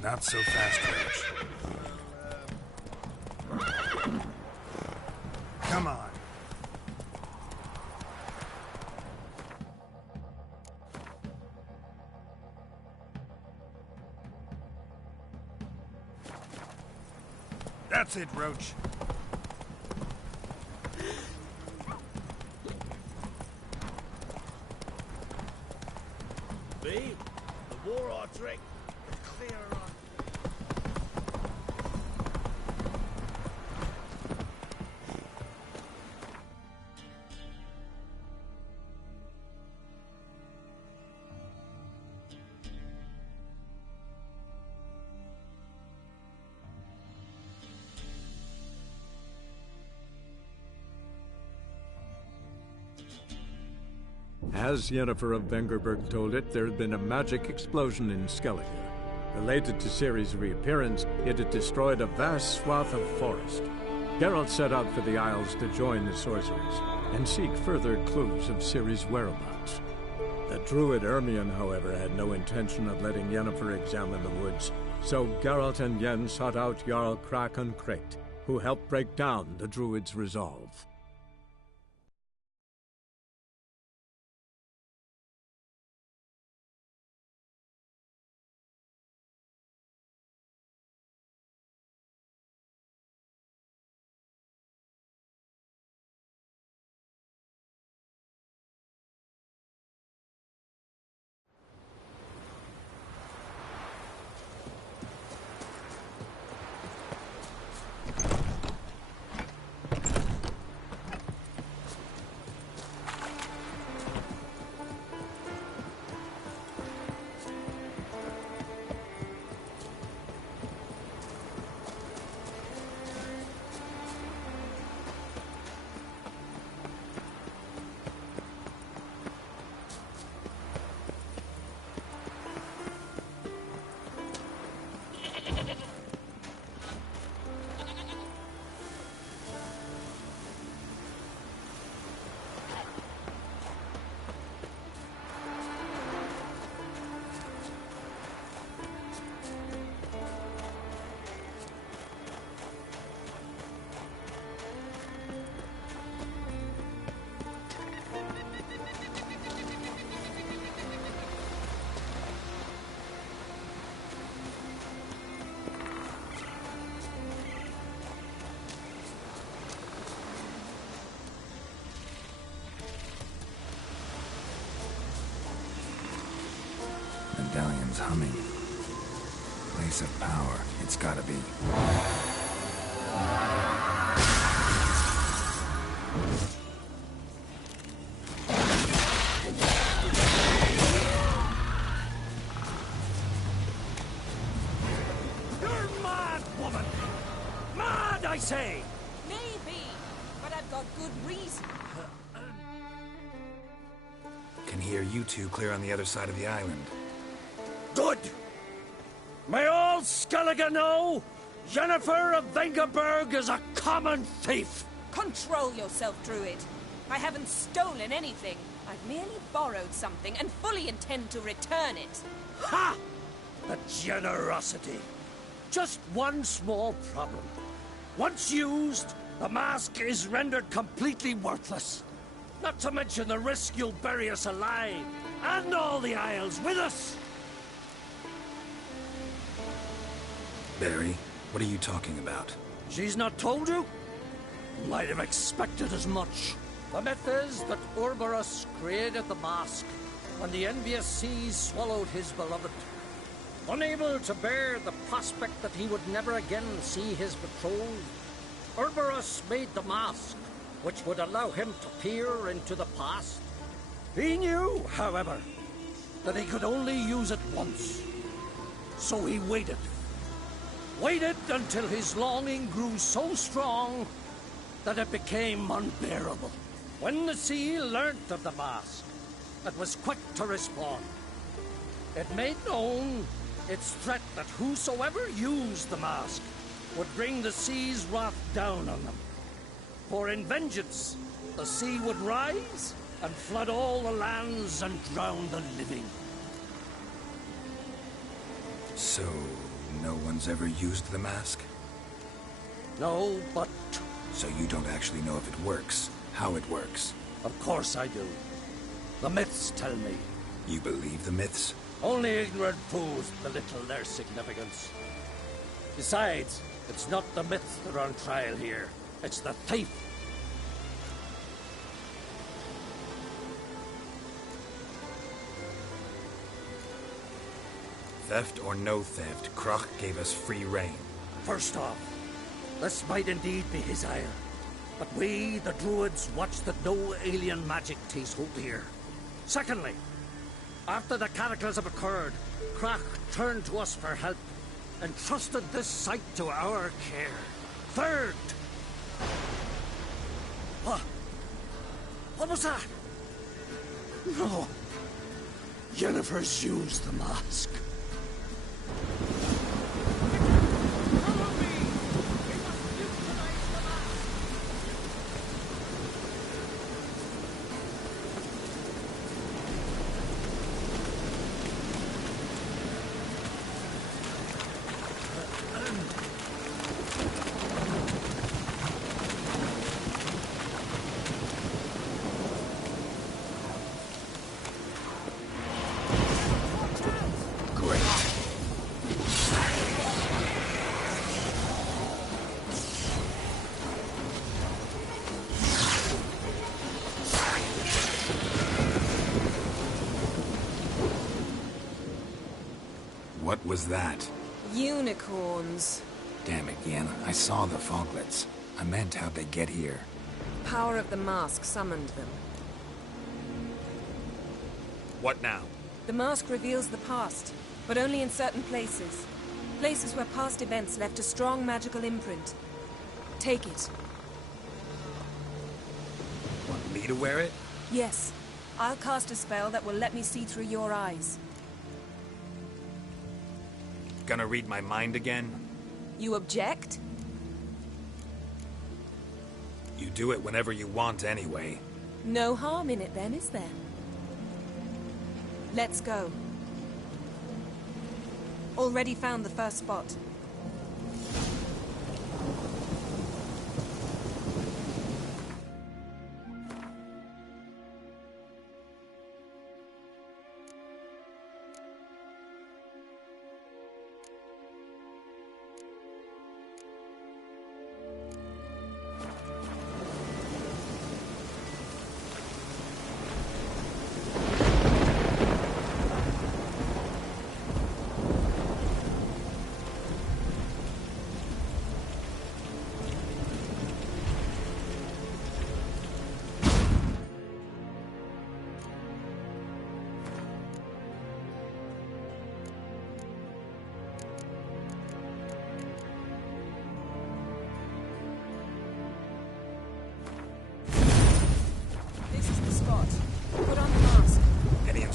Not so fast, Roach. Come on. That's it, Roach. B, the war artery. Clear on. As Yennefer of Vengerberg told it, there had been a magic explosion in Skellige. Related to Ciri's reappearance, it had destroyed a vast swath of forest. Geralt set out for the Isles to join the sorcerers and seek further clues of Ciri's whereabouts. The druid Ermion, however, had no intention of letting Yennefer examine the woods, so Geralt and Yen sought out Jarl Krakon Krayt, who helped break down the druid's resolve. Medallion's humming. Place of power. It's gotta be. You're mad, woman! Mad, I say! Maybe, but I've got good reason. Can hear you two clear on the other side of the island. Good! May all Skellige know, Yennefer of Vengerberg is a common thief! Control yourself, Druid. I haven't stolen anything. I've merely borrowed something and fully intend to return it. Ha! The generosity. Just one small problem. Once used, the mask is rendered completely worthless. Not to mention the risk you'll bury us alive, and all the Isles with us! Barry, what are you talking about? She's not told you? Might have expected as much. The myth is that Urborus created the mask when the envious seas swallowed his beloved. Unable to bear the prospect that he would never again see his betrothed, Urborus made the mask, which would allow him to peer into the past. He knew, however, that he could only use it once. So he waited. Waited until his longing grew so strong that it became unbearable. When the sea learnt of the mask, it was quick to respond. It made known its threat that whosoever used the mask would bring the sea's wrath down on them. For in vengeance, the sea would rise, and flood all the lands and drown the living. So, no one's ever used the mask? No, but... So you don't actually know if it works, how it works? Of course I do. The myths tell me. You believe the myths? Only ignorant fools belittle their significance. Besides, it's not the myths that are on trial here. It's the thief. Theft or no theft, Crach gave us free rein. First off, this might indeed be his ire. But we, the Druids, watch that no alien magic takes hold here. Secondly, after the cataclysm occurred, Crach turned to us for help, and trusted this site to our care. Third... What was that? No. Yennefer's used the mask. What was that? Unicorns. Damn it, Yen. I saw the foglets. I meant how'd they get here. Power of the mask summoned them. What now? The mask reveals the past, but only in certain places. Places where past events left a strong magical imprint. Take it. Want me to wear it? Yes. I'll cast a spell that will let me see through your eyes. Gonna read my mind again? You object? You do it whenever you want anyway. No harm in it then, is there? Let's go. Already found the first spot.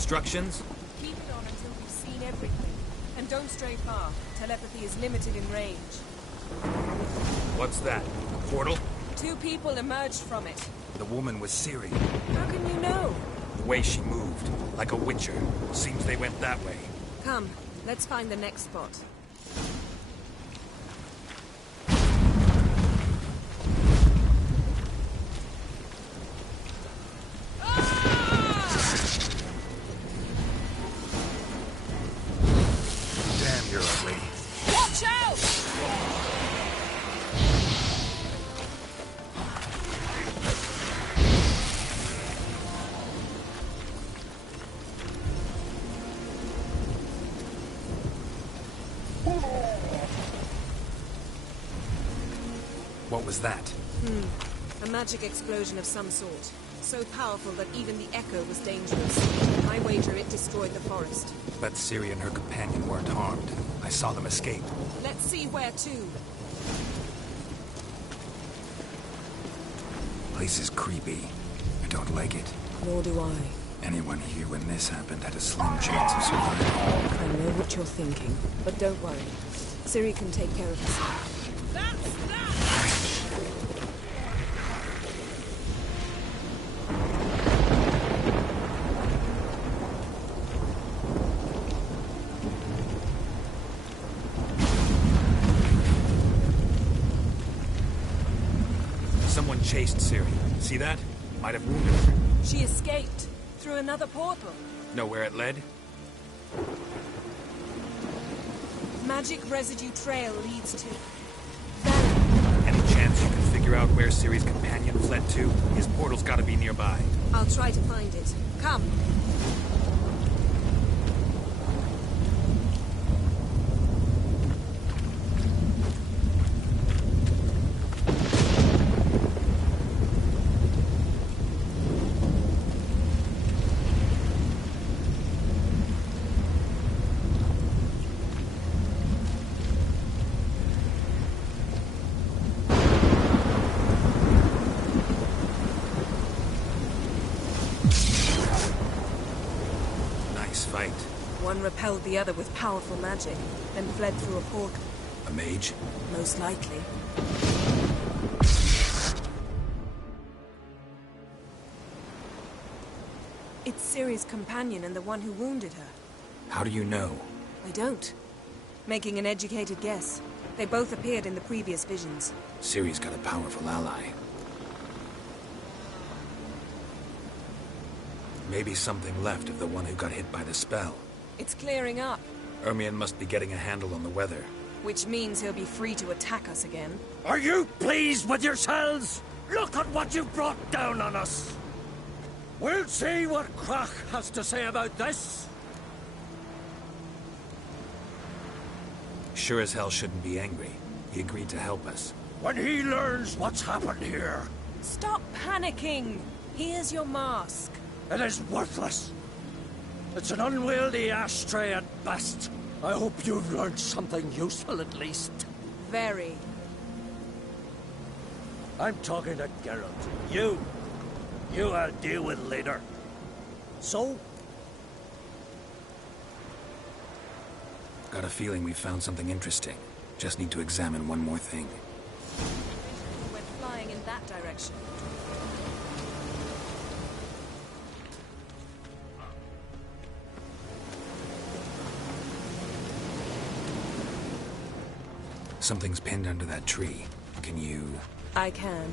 Instructions? Keep it on until we've seen everything. And don't stray far. Telepathy is limited in range. What's that? A portal? 2 people emerged from it. The woman was Ciri. How can you know? The way she moved. Like a witcher. Seems they went that way. Come, let's find the next spot. What was that? A magic explosion of some sort. So powerful that even the echo was dangerous. I wager it destroyed the forest. But Ciri and her companion weren't harmed. I saw them escape. Let's see where to. Place is creepy. I don't like it. Nor do I. Anyone here when this happened had a slim chance of surviving. I know what you're thinking, but don't worry. Ciri can take care of herself. chased Ciri. See that? Might have wounded her. She escaped through another portal. Know where it led? Magic residue trail leads to... Any chance you can figure out where Ciri's companion fled to? His portal's gotta be nearby. I'll try to find it. Come. One repelled the other with powerful magic, then fled through a portal. A mage? Most likely. It's Ciri's companion and the one who wounded her. How do you know? I don't. Making an educated guess. They both appeared in the previous visions. Ciri's got a powerful ally. Maybe something left of the one who got hit by the spell. It's clearing up. Ermion must be getting a handle on the weather. Which means he'll be free to attack us again. Are you pleased with yourselves? Look at what you've brought down on us. We'll see what Crach has to say about this. Sure as hell shouldn't be angry. He agreed to help us. When he learns what's happened here... Stop panicking! Here's your mask. It is worthless. It's an unwieldy ashtray at best. I hope you've learned something useful at least. Very. I'm talking to Geralt. You I'll deal with later. So? Got a feeling we found something interesting. Just need to examine one more thing. Went flying in that direction. Something's pinned under that tree. Can you... I can.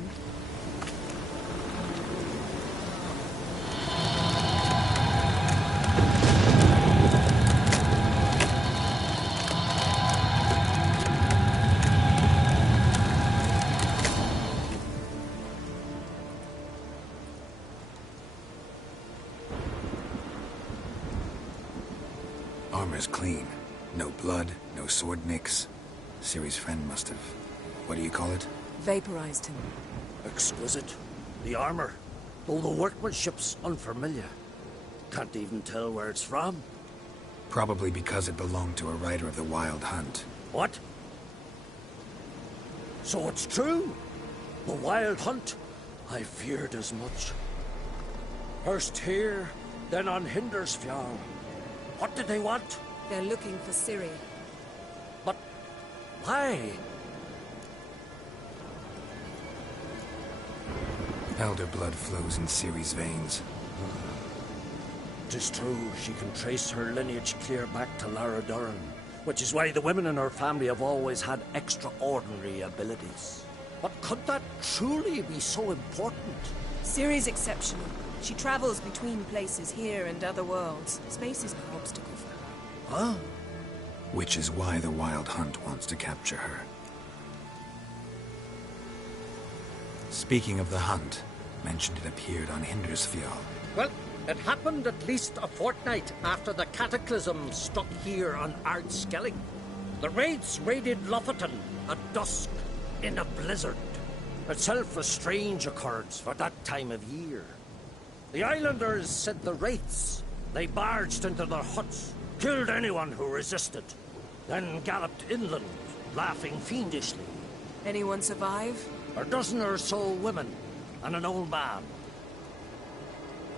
Armor's clean. No blood, no sword nicks. Ciri's friend must have... what do you call it? Vaporized him. Exquisite. The armor, though the workmanship's unfamiliar. Can't even tell where it's from. Probably because it belonged to a rider of the Wild Hunt. What? So it's true? The Wild Hunt? I feared as much. First here, then on Hindersfjall. What did they want? They're looking for Ciri. But why? Elder blood flows in Ciri's veins. Tis true, she can trace her lineage clear back to Lara Duran, which is why the women in her family have always had extraordinary abilities. But could that truly be so important? Ciri's exceptional. She travels between places here and other worlds. Space is no obstacle for her. Huh? Which is why the Wild Hunt wants to capture her. Speaking of the hunt, mentioned it appeared on Hindersfjall. Well, it happened at least a fortnight after the cataclysm struck here on Ardskellig. The raids raided Lofoten at dusk in a blizzard. Itself a strange occurrence for that time of year. The islanders said the wraiths. They barged into their huts, killed anyone who resisted, then galloped inland, laughing fiendishly. Anyone survive? A dozen or so women, and an old man.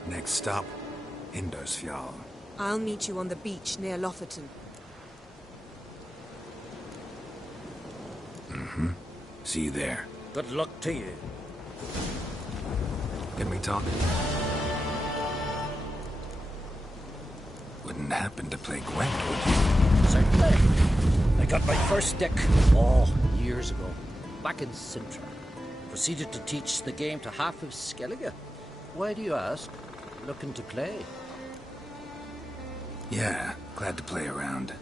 Next stop, Hindersfjall. I'll meet you on the beach near Lofoten. Mm-hmm. See you there. Good luck to you. Can we talk? Wouldn't happen to play Gwent, would you? Certainly. I got my first deck, years ago, back in Sintra. proceeded to teach the game to half of Skellige. Why do you ask? Looking to play? Yeah, glad to play around.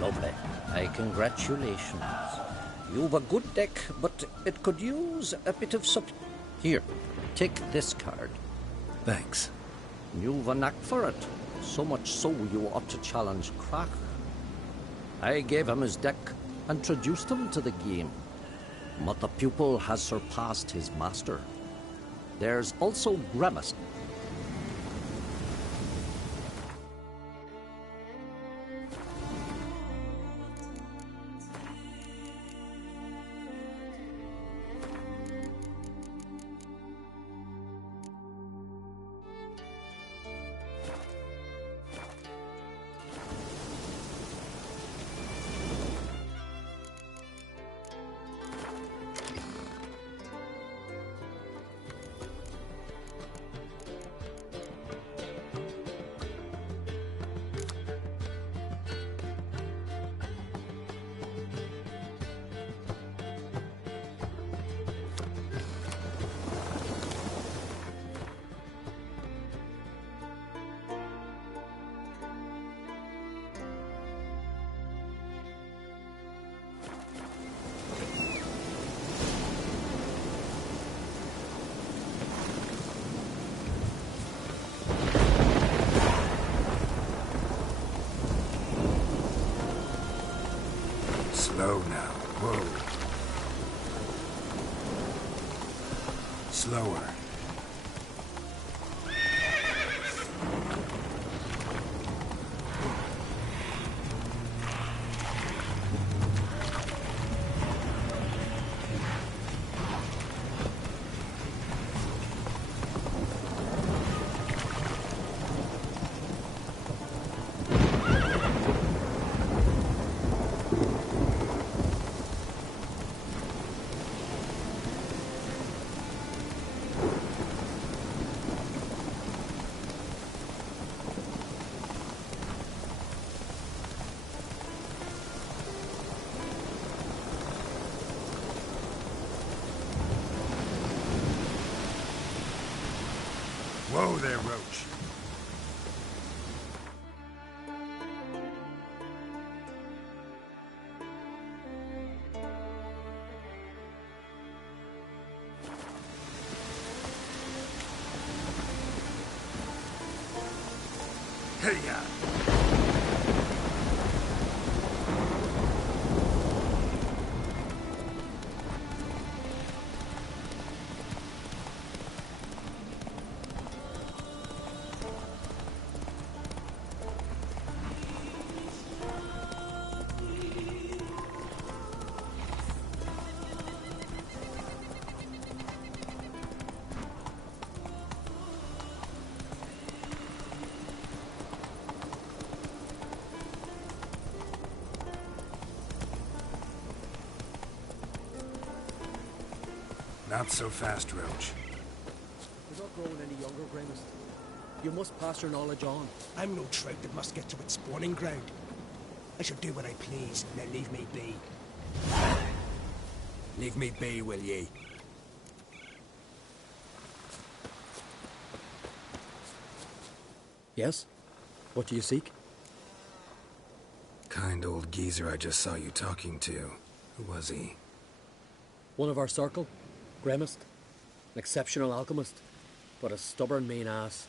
Lovely. Congratulations. You've a good deck, but it could use a bit of Here, take this card. Thanks. You've a knack for it. So much so you ought to challenge Crach. I gave him his deck, introduced him to the game. But the pupil has surpassed his master. There's also Grimace. Slow now. Whoa. Slower. Whoa there, Roach. Hey-ya! Not so fast, Roach. You're not growing any younger, Grimmest. You must pass your knowledge on. I'm no trout that must get to its spawning ground. I shall do what I please, now leave me be. Leave me be, will ye? Yes? What do you seek? Kind old geezer I just saw you talking to. Who was he? One of our circle. Grimmest. An exceptional alchemist. But a stubborn mean ass.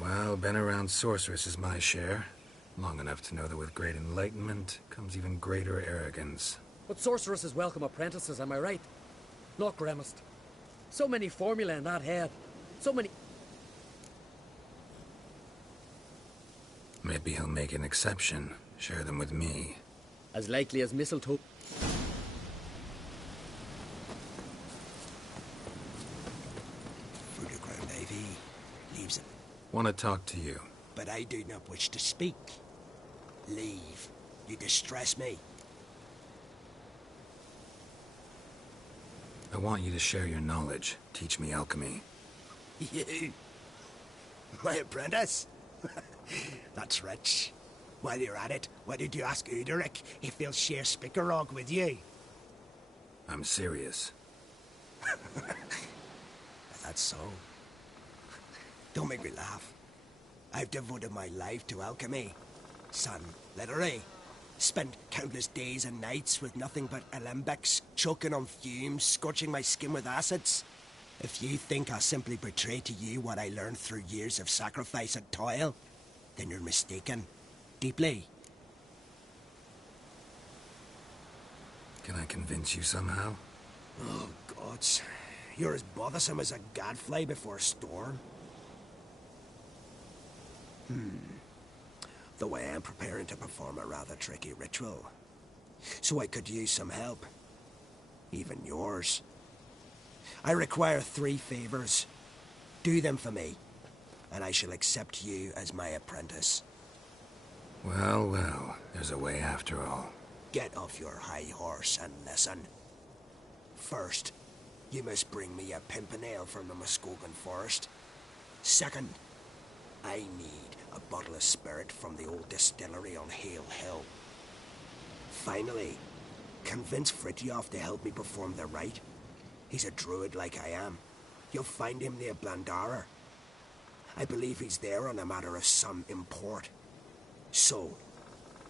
Well, been around sorceress is my share. Long enough to know that with great enlightenment comes even greater arrogance. But sorceresses welcome apprentices, am I right? Not Grimmest. So many formulae in that head. So many... Maybe he'll make an exception. Share them with me. As likely as mistletoe. Through the ground, Ivy. Leaves it. Want to talk to you. But I do not wish to speak. Leave. You distress me. I want you to share your knowledge. Teach me alchemy. You? My apprentice? That's rich. While you're at it, why did you ask Uderic if he'll share Spickerog with you? I'm serious. That's so. Don't make me laugh. I've devoted my life to alchemy. Son, literally. Spent countless days and nights with nothing but alembics, choking on fumes, scorching my skin with acids. If you think I'll simply betray to you what I learned through years of sacrifice and toil, then you're mistaken. Deeply. Can I convince you somehow? Oh, gods. You're as bothersome as a gadfly before a storm. Though I am preparing to perform a rather tricky ritual. So I could use some help. Even yours. I require 3 favors. Do them for me, and I shall accept you as my apprentice. Well, well, there's a way after all. Get off your high horse and listen. First, you must bring me a pimpernel from the Muskogan forest. Second, I need a bottle of spirit from the old distillery on Hale Hill. Finally, convince Fritjof to help me perform the rite. He's a druid like I am. You'll find him near Blandara. I believe he's there on a matter of some import. So,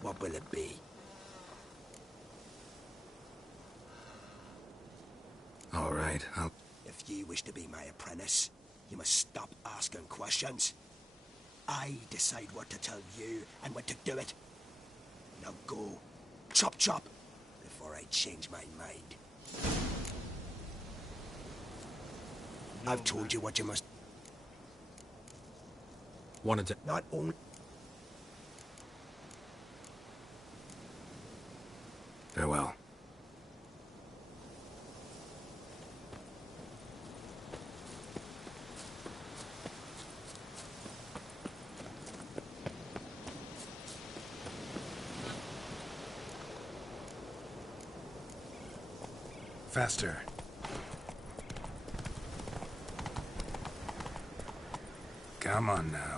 what will it be? All right, I'll... If you wish to be my apprentice, you must stop asking questions. I decide what to tell you and when to do it. Now go. Chop chop, before I change my mind. I've told you what you must... Wanted to... Not only... Farewell. Faster. Come on now.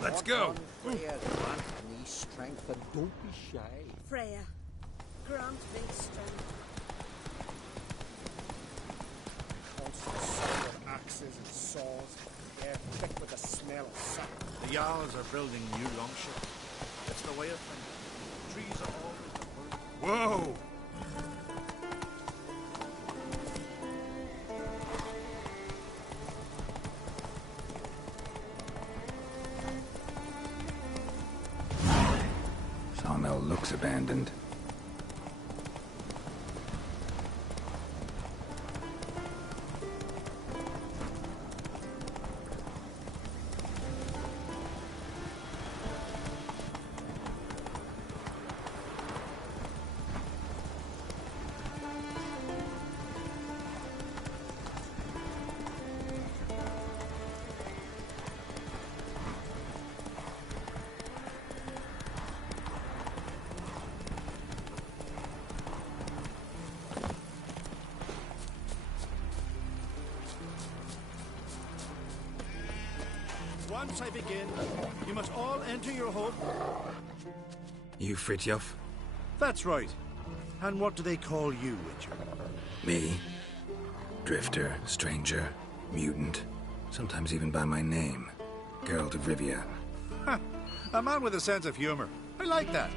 Let's go. Freya, grant me strength and don't be shy. Freya, grant me strength. axes and saws. They're thick with the smell of sap. The Jarls are building new longships. It's the way of things. Trees are always the worst. Whoa! Sawmill looks abandoned. Once I begin, you must all enter your home. You Fritjof? That's right. And what do they call you, Witcher? Me? Drifter, stranger, mutant. Sometimes even by my name. Geralt of Rivia. Ha! A man with a sense of humor. I like that.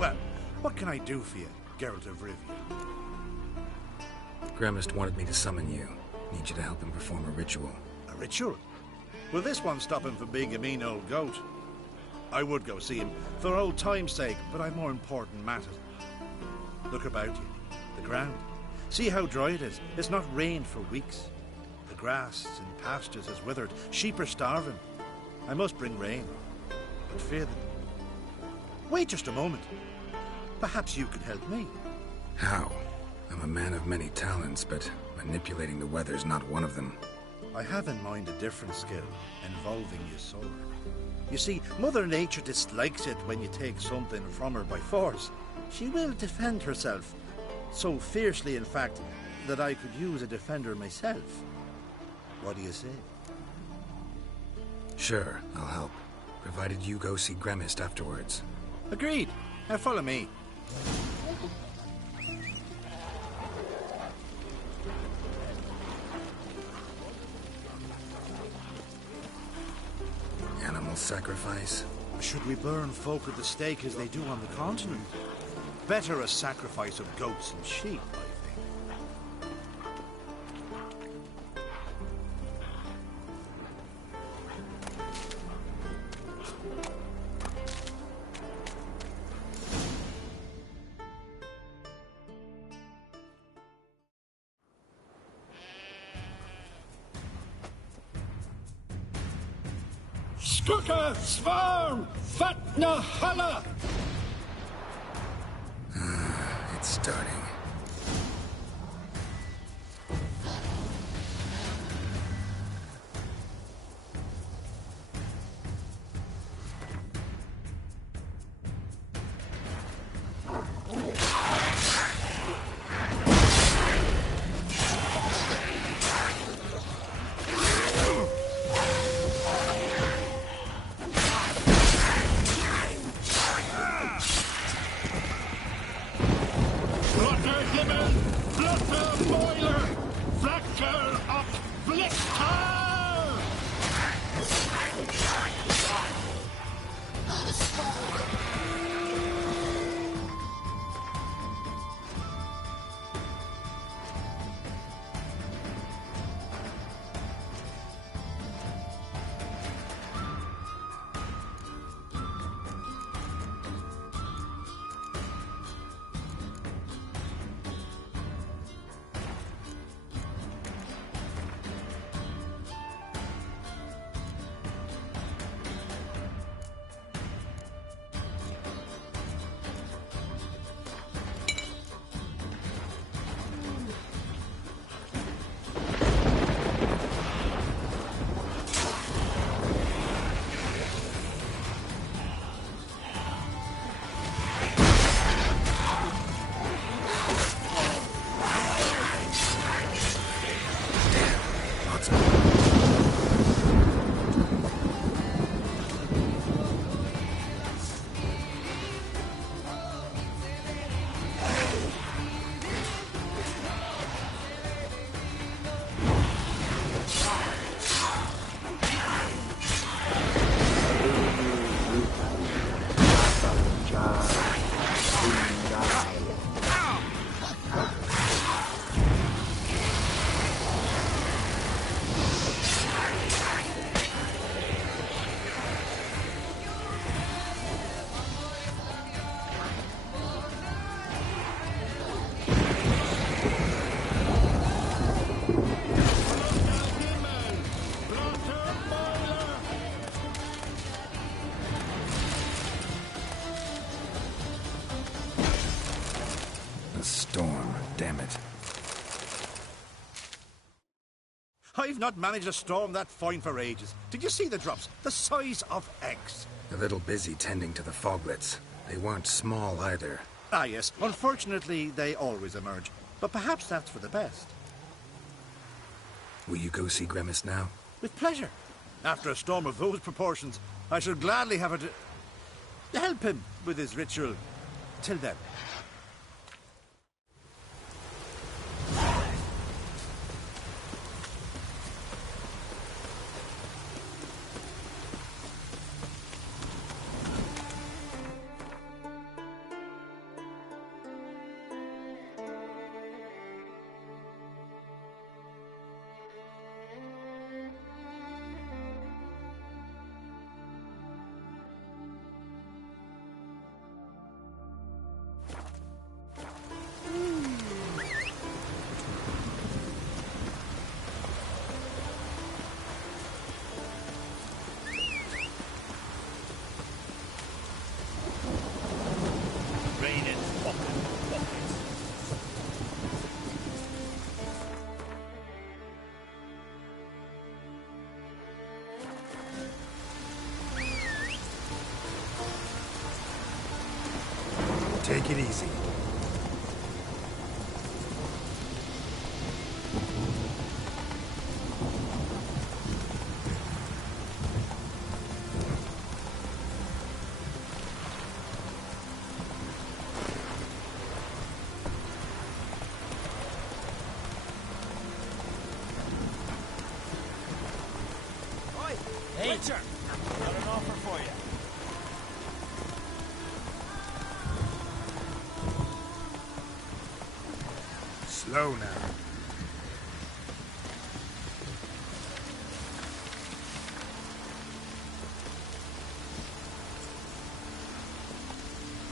Well, what can I do for you, Geralt of Rivia? Gremist wanted me to summon you. Need you to help him perform a ritual. A ritual? Will this one stop him from being a mean old goat? I would go see him, for old time's sake, but I've more important matters. Look about you. The ground. See how dry it is. It's not rained for weeks. The grass in pastures has withered. Sheep are starving. I must bring rain. But fear them. Wait just a moment. Perhaps you could help me. How? I'm a man of many talents, but manipulating the weather's not one of them. I have in mind a different skill, involving your sword. You see, Mother Nature dislikes it when you take something from her by force. She will defend herself. So fiercely, in fact, that I could use a defender myself. What do you say? Sure, I'll help. Provided you go see Gremist afterwards. Agreed. Now follow me. Animal sacrifice? Should we burn folk at the stake as they do on the continent? Better a sacrifice of goats and sheep, I think. Skugga Svarm Fatna Hala! It's starting. A storm, damn it. I've not managed a storm that fine for ages. Did you see the drops? The size of eggs. A little busy tending to the foglets. They weren't small either. Ah, yes. Unfortunately, they always emerge. But perhaps that's for the best. Will you go see Grimace now? With pleasure. After a storm of those proportions, I shall gladly have it to help him with his ritual. Till then. Take it easy. Hey, Witcher! Got an offer for you. Slow now.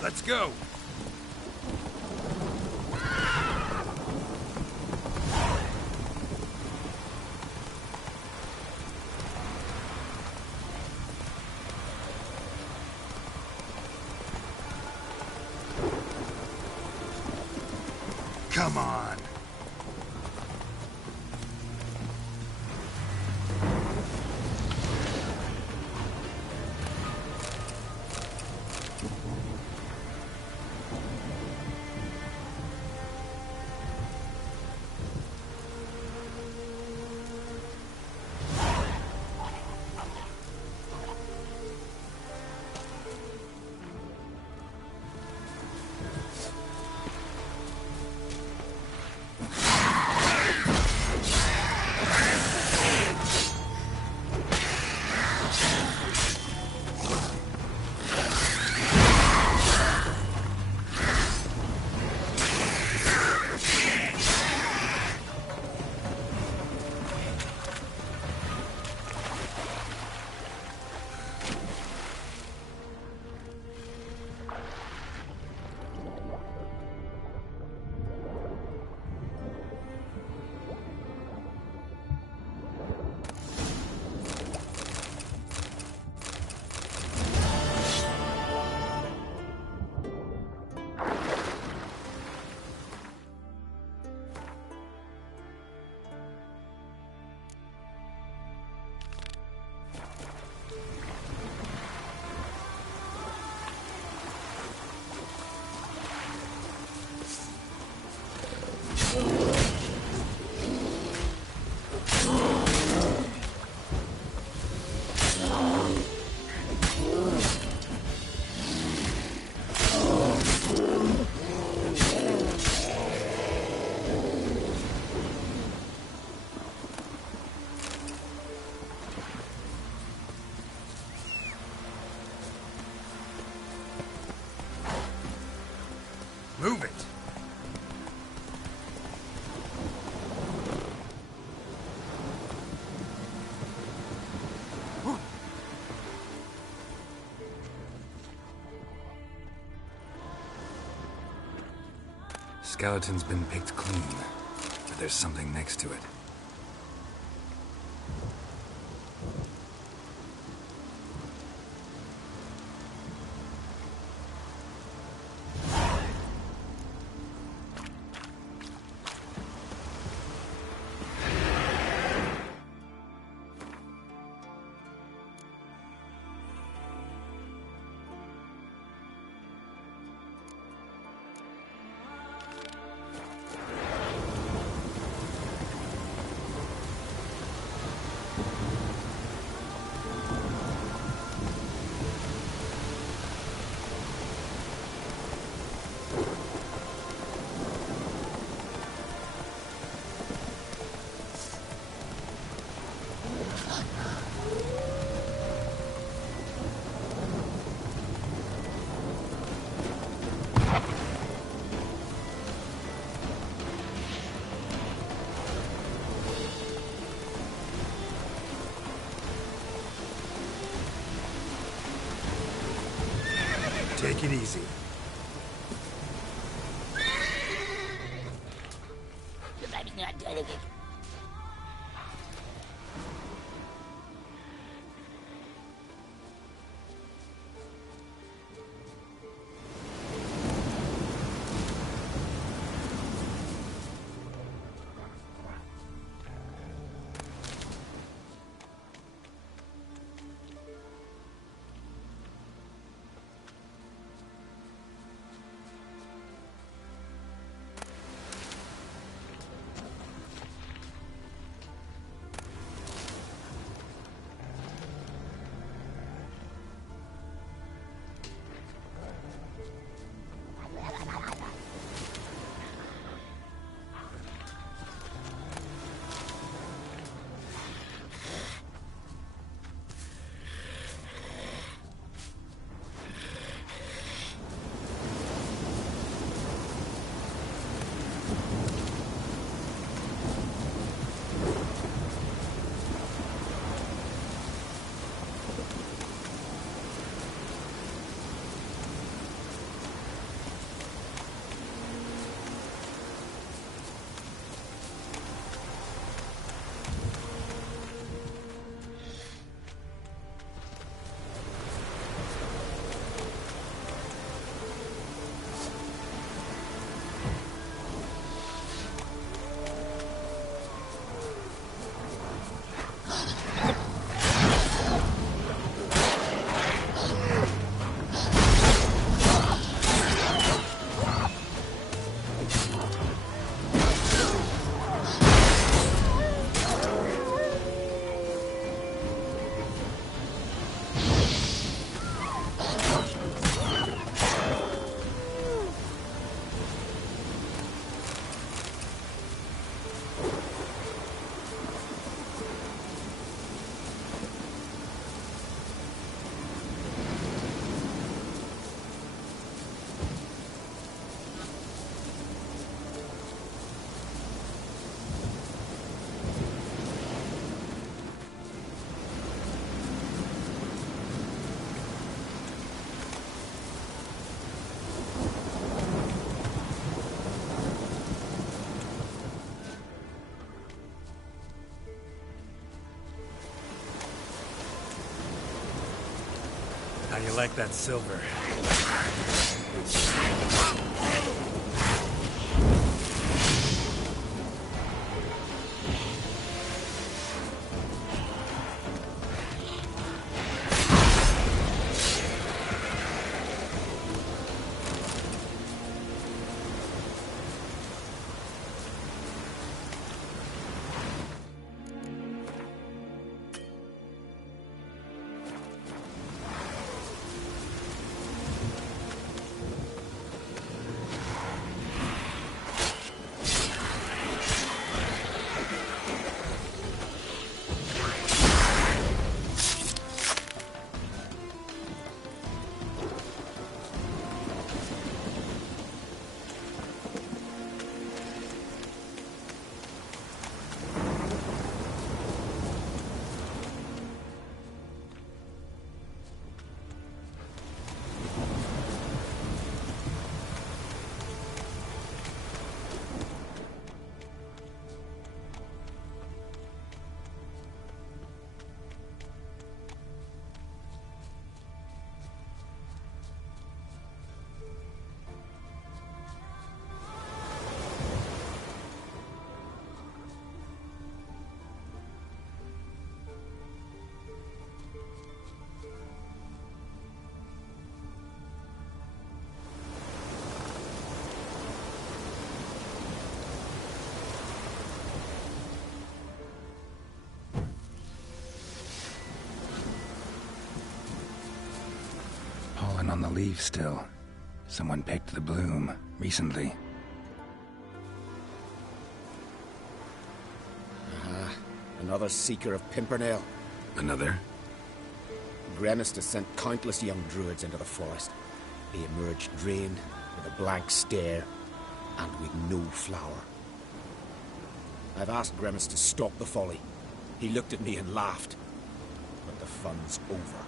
Let's go. Come on. Move it. Skeleton's been picked clean, but there's something next to it. Take it easy. How you like that silver? Pollen on the leaves still. Someone picked the bloom recently. Another seeker of Pimpernel. Another? Gremstus sent countless young druids into the forest. They emerged drained, with a blank stare, and with no flower. I've asked Gremstus to stop the folly. He looked at me and laughed. But the fun's over.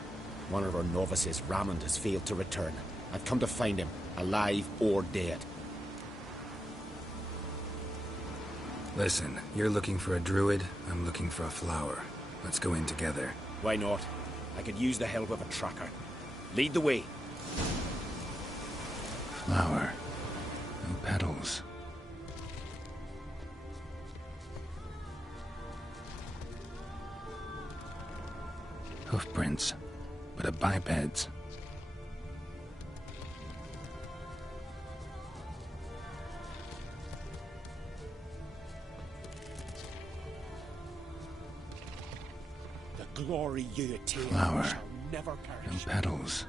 One of our novices, Ramond, has failed to return. I've come to find him, alive or dead. Listen, you're looking for a druid, I'm looking for a flower. Let's go in together. Why not? I could use the help of a tracker. Lead the way. Flower. No petals. Hoofprints, but a biped's. The glory you attain Flower. shall never perish. No petals.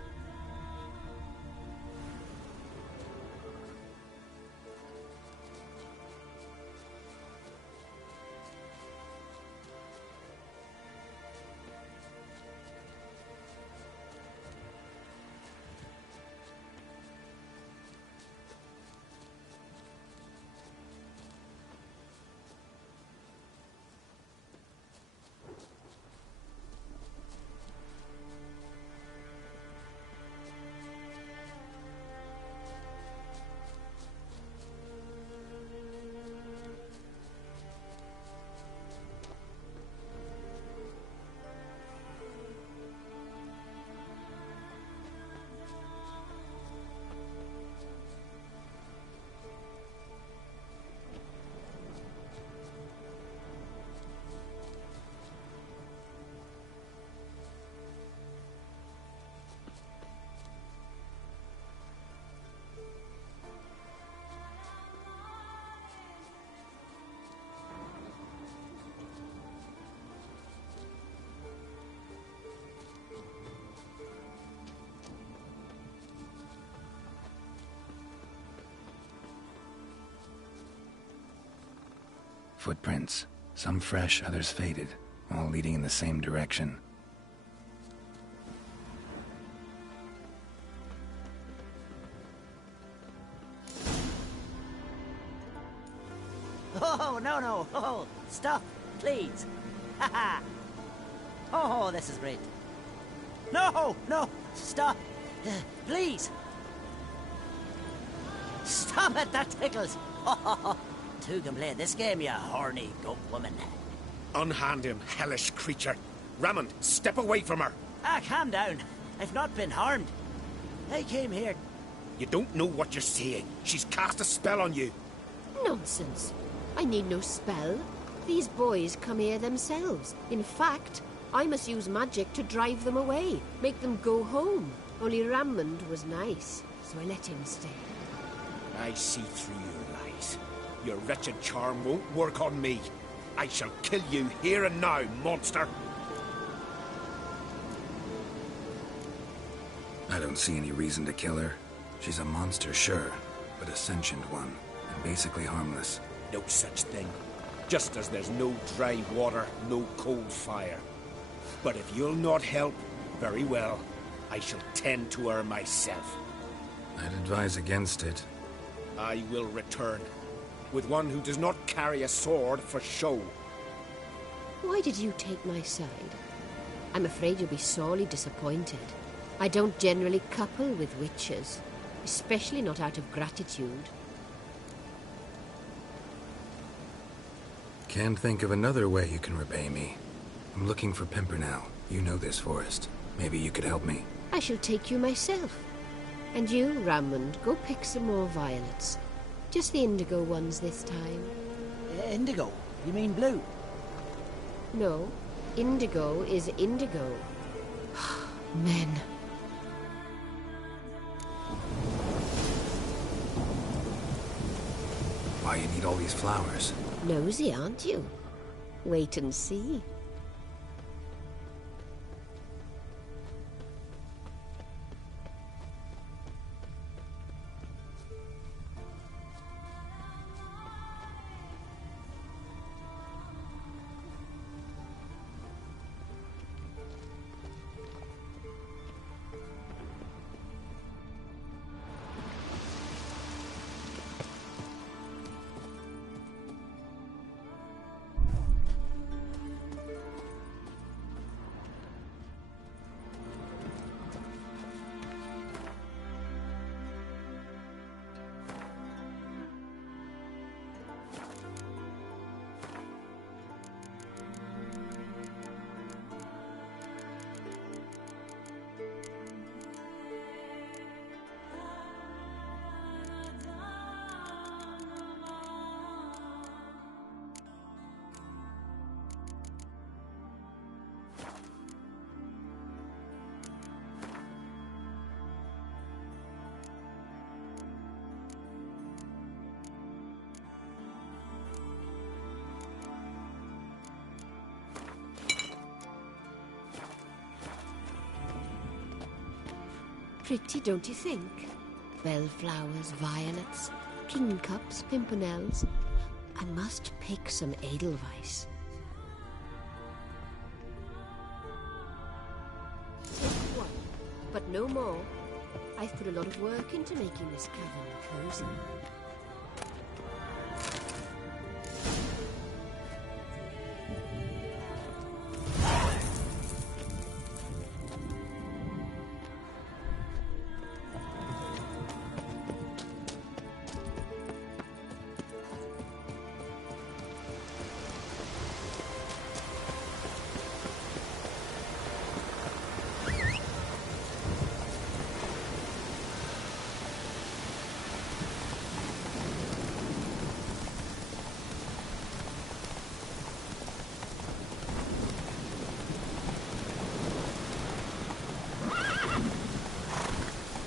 Footprints. Some fresh, others faded, all leading in the same direction. Oh, no. Oh, stop, please. Haha. Oh, this is great. No, stop. Please. Stop it, that tickles. Oh, two can play this game, you horny goat woman. Unhand him, hellish creature. Rammond, step away from her. Calm down. I've not been harmed. I came here. You don't know what you're saying. She's cast a spell on you. Nonsense. I need no spell. These boys come here themselves. In fact, I must use magic to drive them away, make them go home. Only Rammond was nice, so I let him stay. I see through your lies. Your wretched charm won't work on me. I shall kill you here and now, monster. I don't see any reason to kill her. She's a monster, sure, but a sentient one, and basically harmless. No such thing. Just as there's no dry water, no cold fire. But if you'll not help, very well. I shall tend to her myself. I'd advise against it. I will return, with one who does not carry a sword for show. Why did you take my side? I'm afraid you'll be sorely disappointed. I don't generally couple with witches, especially not out of gratitude. Can't think of another way you can repay me. I'm looking for Pimpernel. You know this forest. Maybe you could help me. I shall take you myself. And you, Rammond, go pick some more violets. Just the indigo ones this time. Indigo? You mean blue? No, indigo is indigo. Men. Why you need all these flowers? Nosy, aren't you? Wait and see. pretty, don't you think? Bellflowers, violets, kingcups, pimpernels. I must pick some edelweiss. Take one, but no more. I've put a lot of work into making this cavern cozy.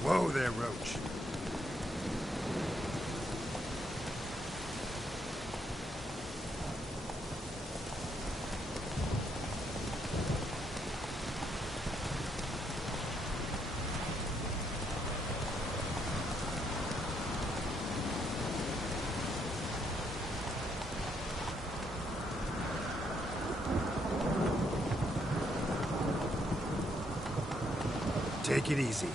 Whoa there, Roach. Take it easy.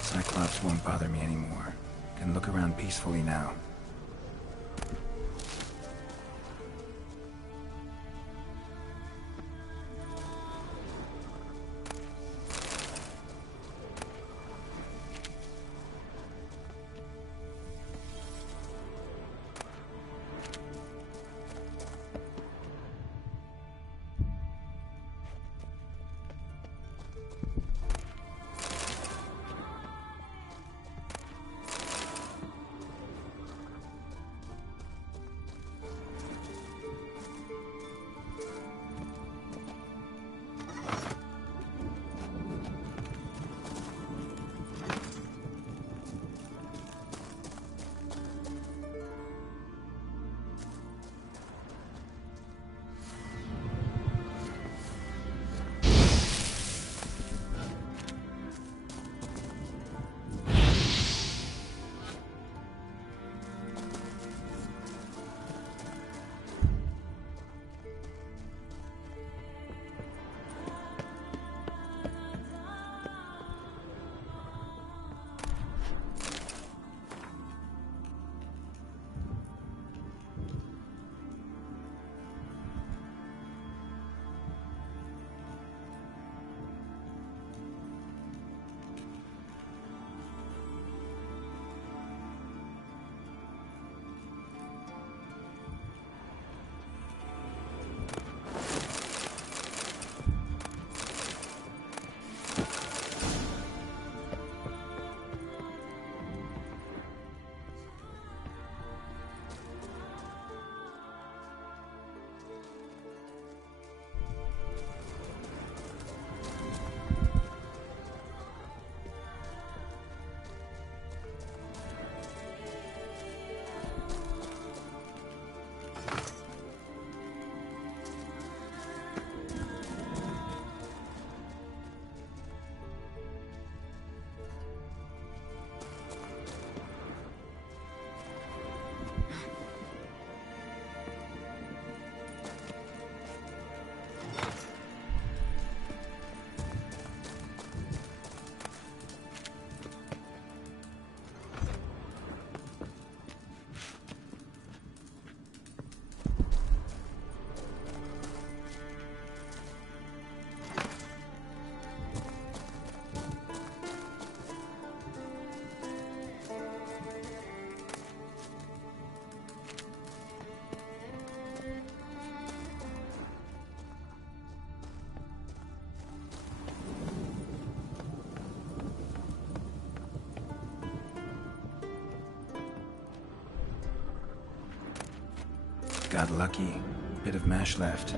Cyclops won't bother me anymore. Can look around peacefully now. Got lucky. Bit of mash left.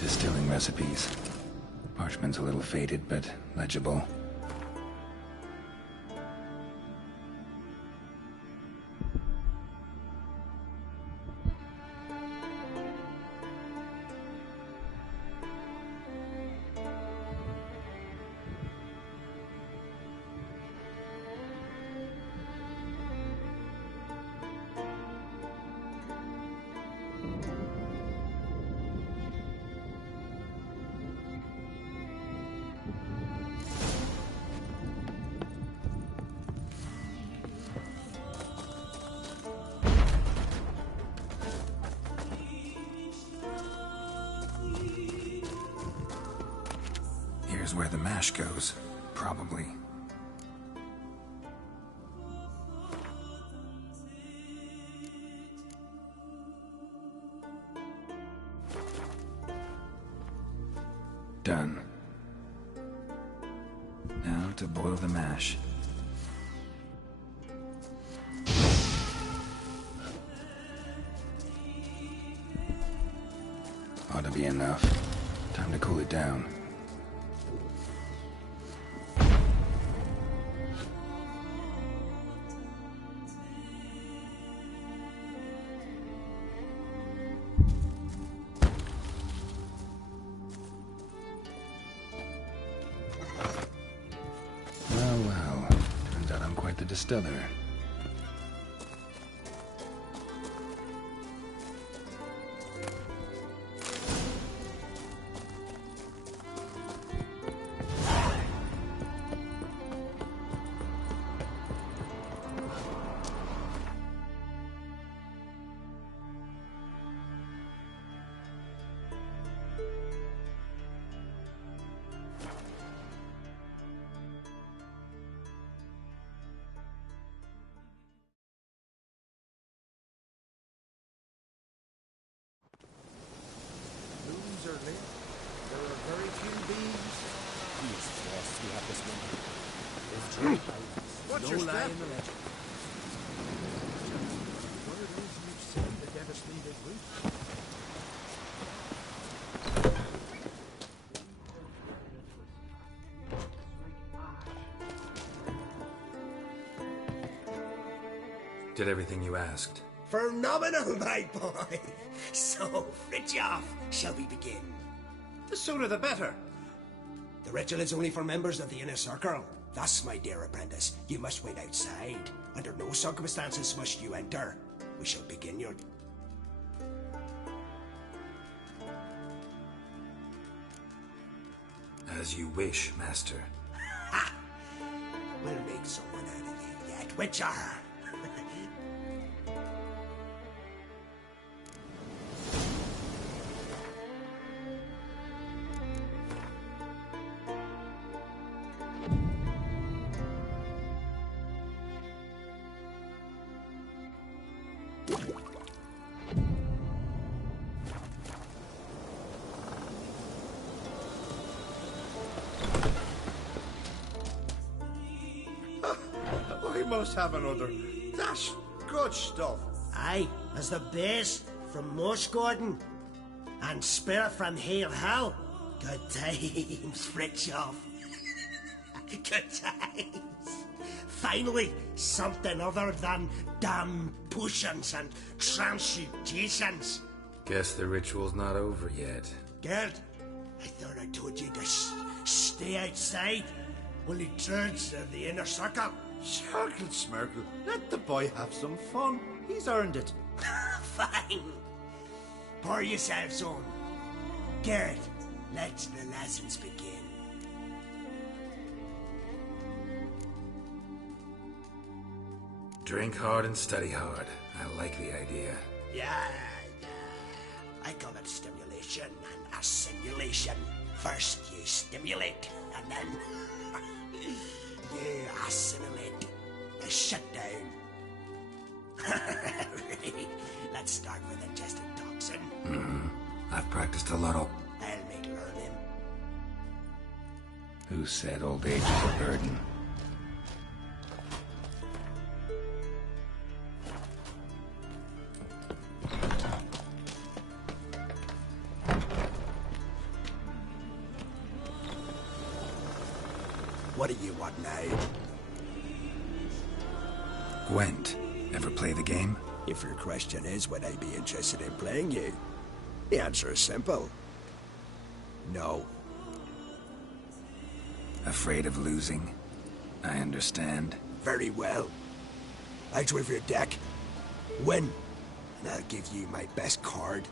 Distilling recipes. Parchment's a little faded, but legible. Here's where the mash goes, probably. Done. Now to boil the mash. Ought to be enough. Time to cool it down. Well, turns out I'm quite the distiller. this woman. If true, What's no your lie step? in the legend. What are those you've seen the devastated route? Did everything you asked. Phenomenal, my boy. So, Fritjof, shall we begin? The sooner the better. The ritual is only for members of the inner circle. Thus, my dear apprentice, you must wait outside. Under no circumstances must you enter. We shall begin your... As you wish, Master. Ha! We'll make someone out of you yet, Witcher. We must have another. That's good stuff. Aye, as the base from Morsgordon and Spirit from Hale Hell. Good times, Fritjof. Good times. Finally, something other than damn potions and transmutations. Guess the ritual's not over yet. Gerd, I thought I told you to stay outside. Only turns of the inner circle. Circle Smirkle, let the boy have some fun. He's earned it. Fine. Pour yourselves on. Gerd, let the lessons begin. Drink hard and study hard. I like the idea. Yeah. I call it stimulation and assimilation. First you stimulate, and then you assimilate. Shut down. Let's start with ingested toxin. I've practiced a lot of... I'll make learn him. Who said old age is a burden? What do you want now? Gwent. Ever play the game? If your question is, would I be interested in playing you? The answer is simple. No. Afraid of losing? I understand. Very well. Out with your deck. Win. And I'll give you my best card.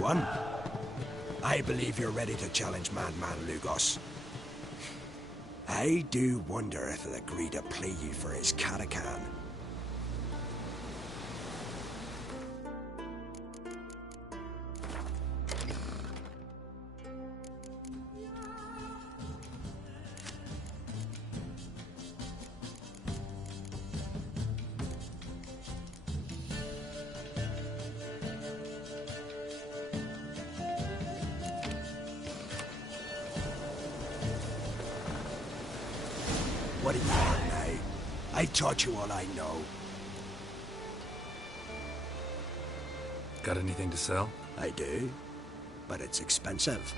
one. I believe you're ready to challenge Madman Lugos. I do wonder if he'll agree to play you for his Catacan. What do you want now? I taught you all I know. Got anything to sell? I do, but it's expensive.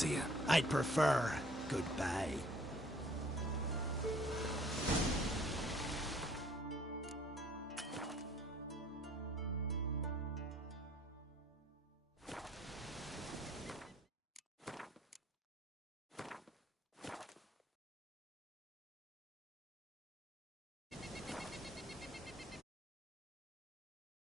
see you. I'd prefer goodbye.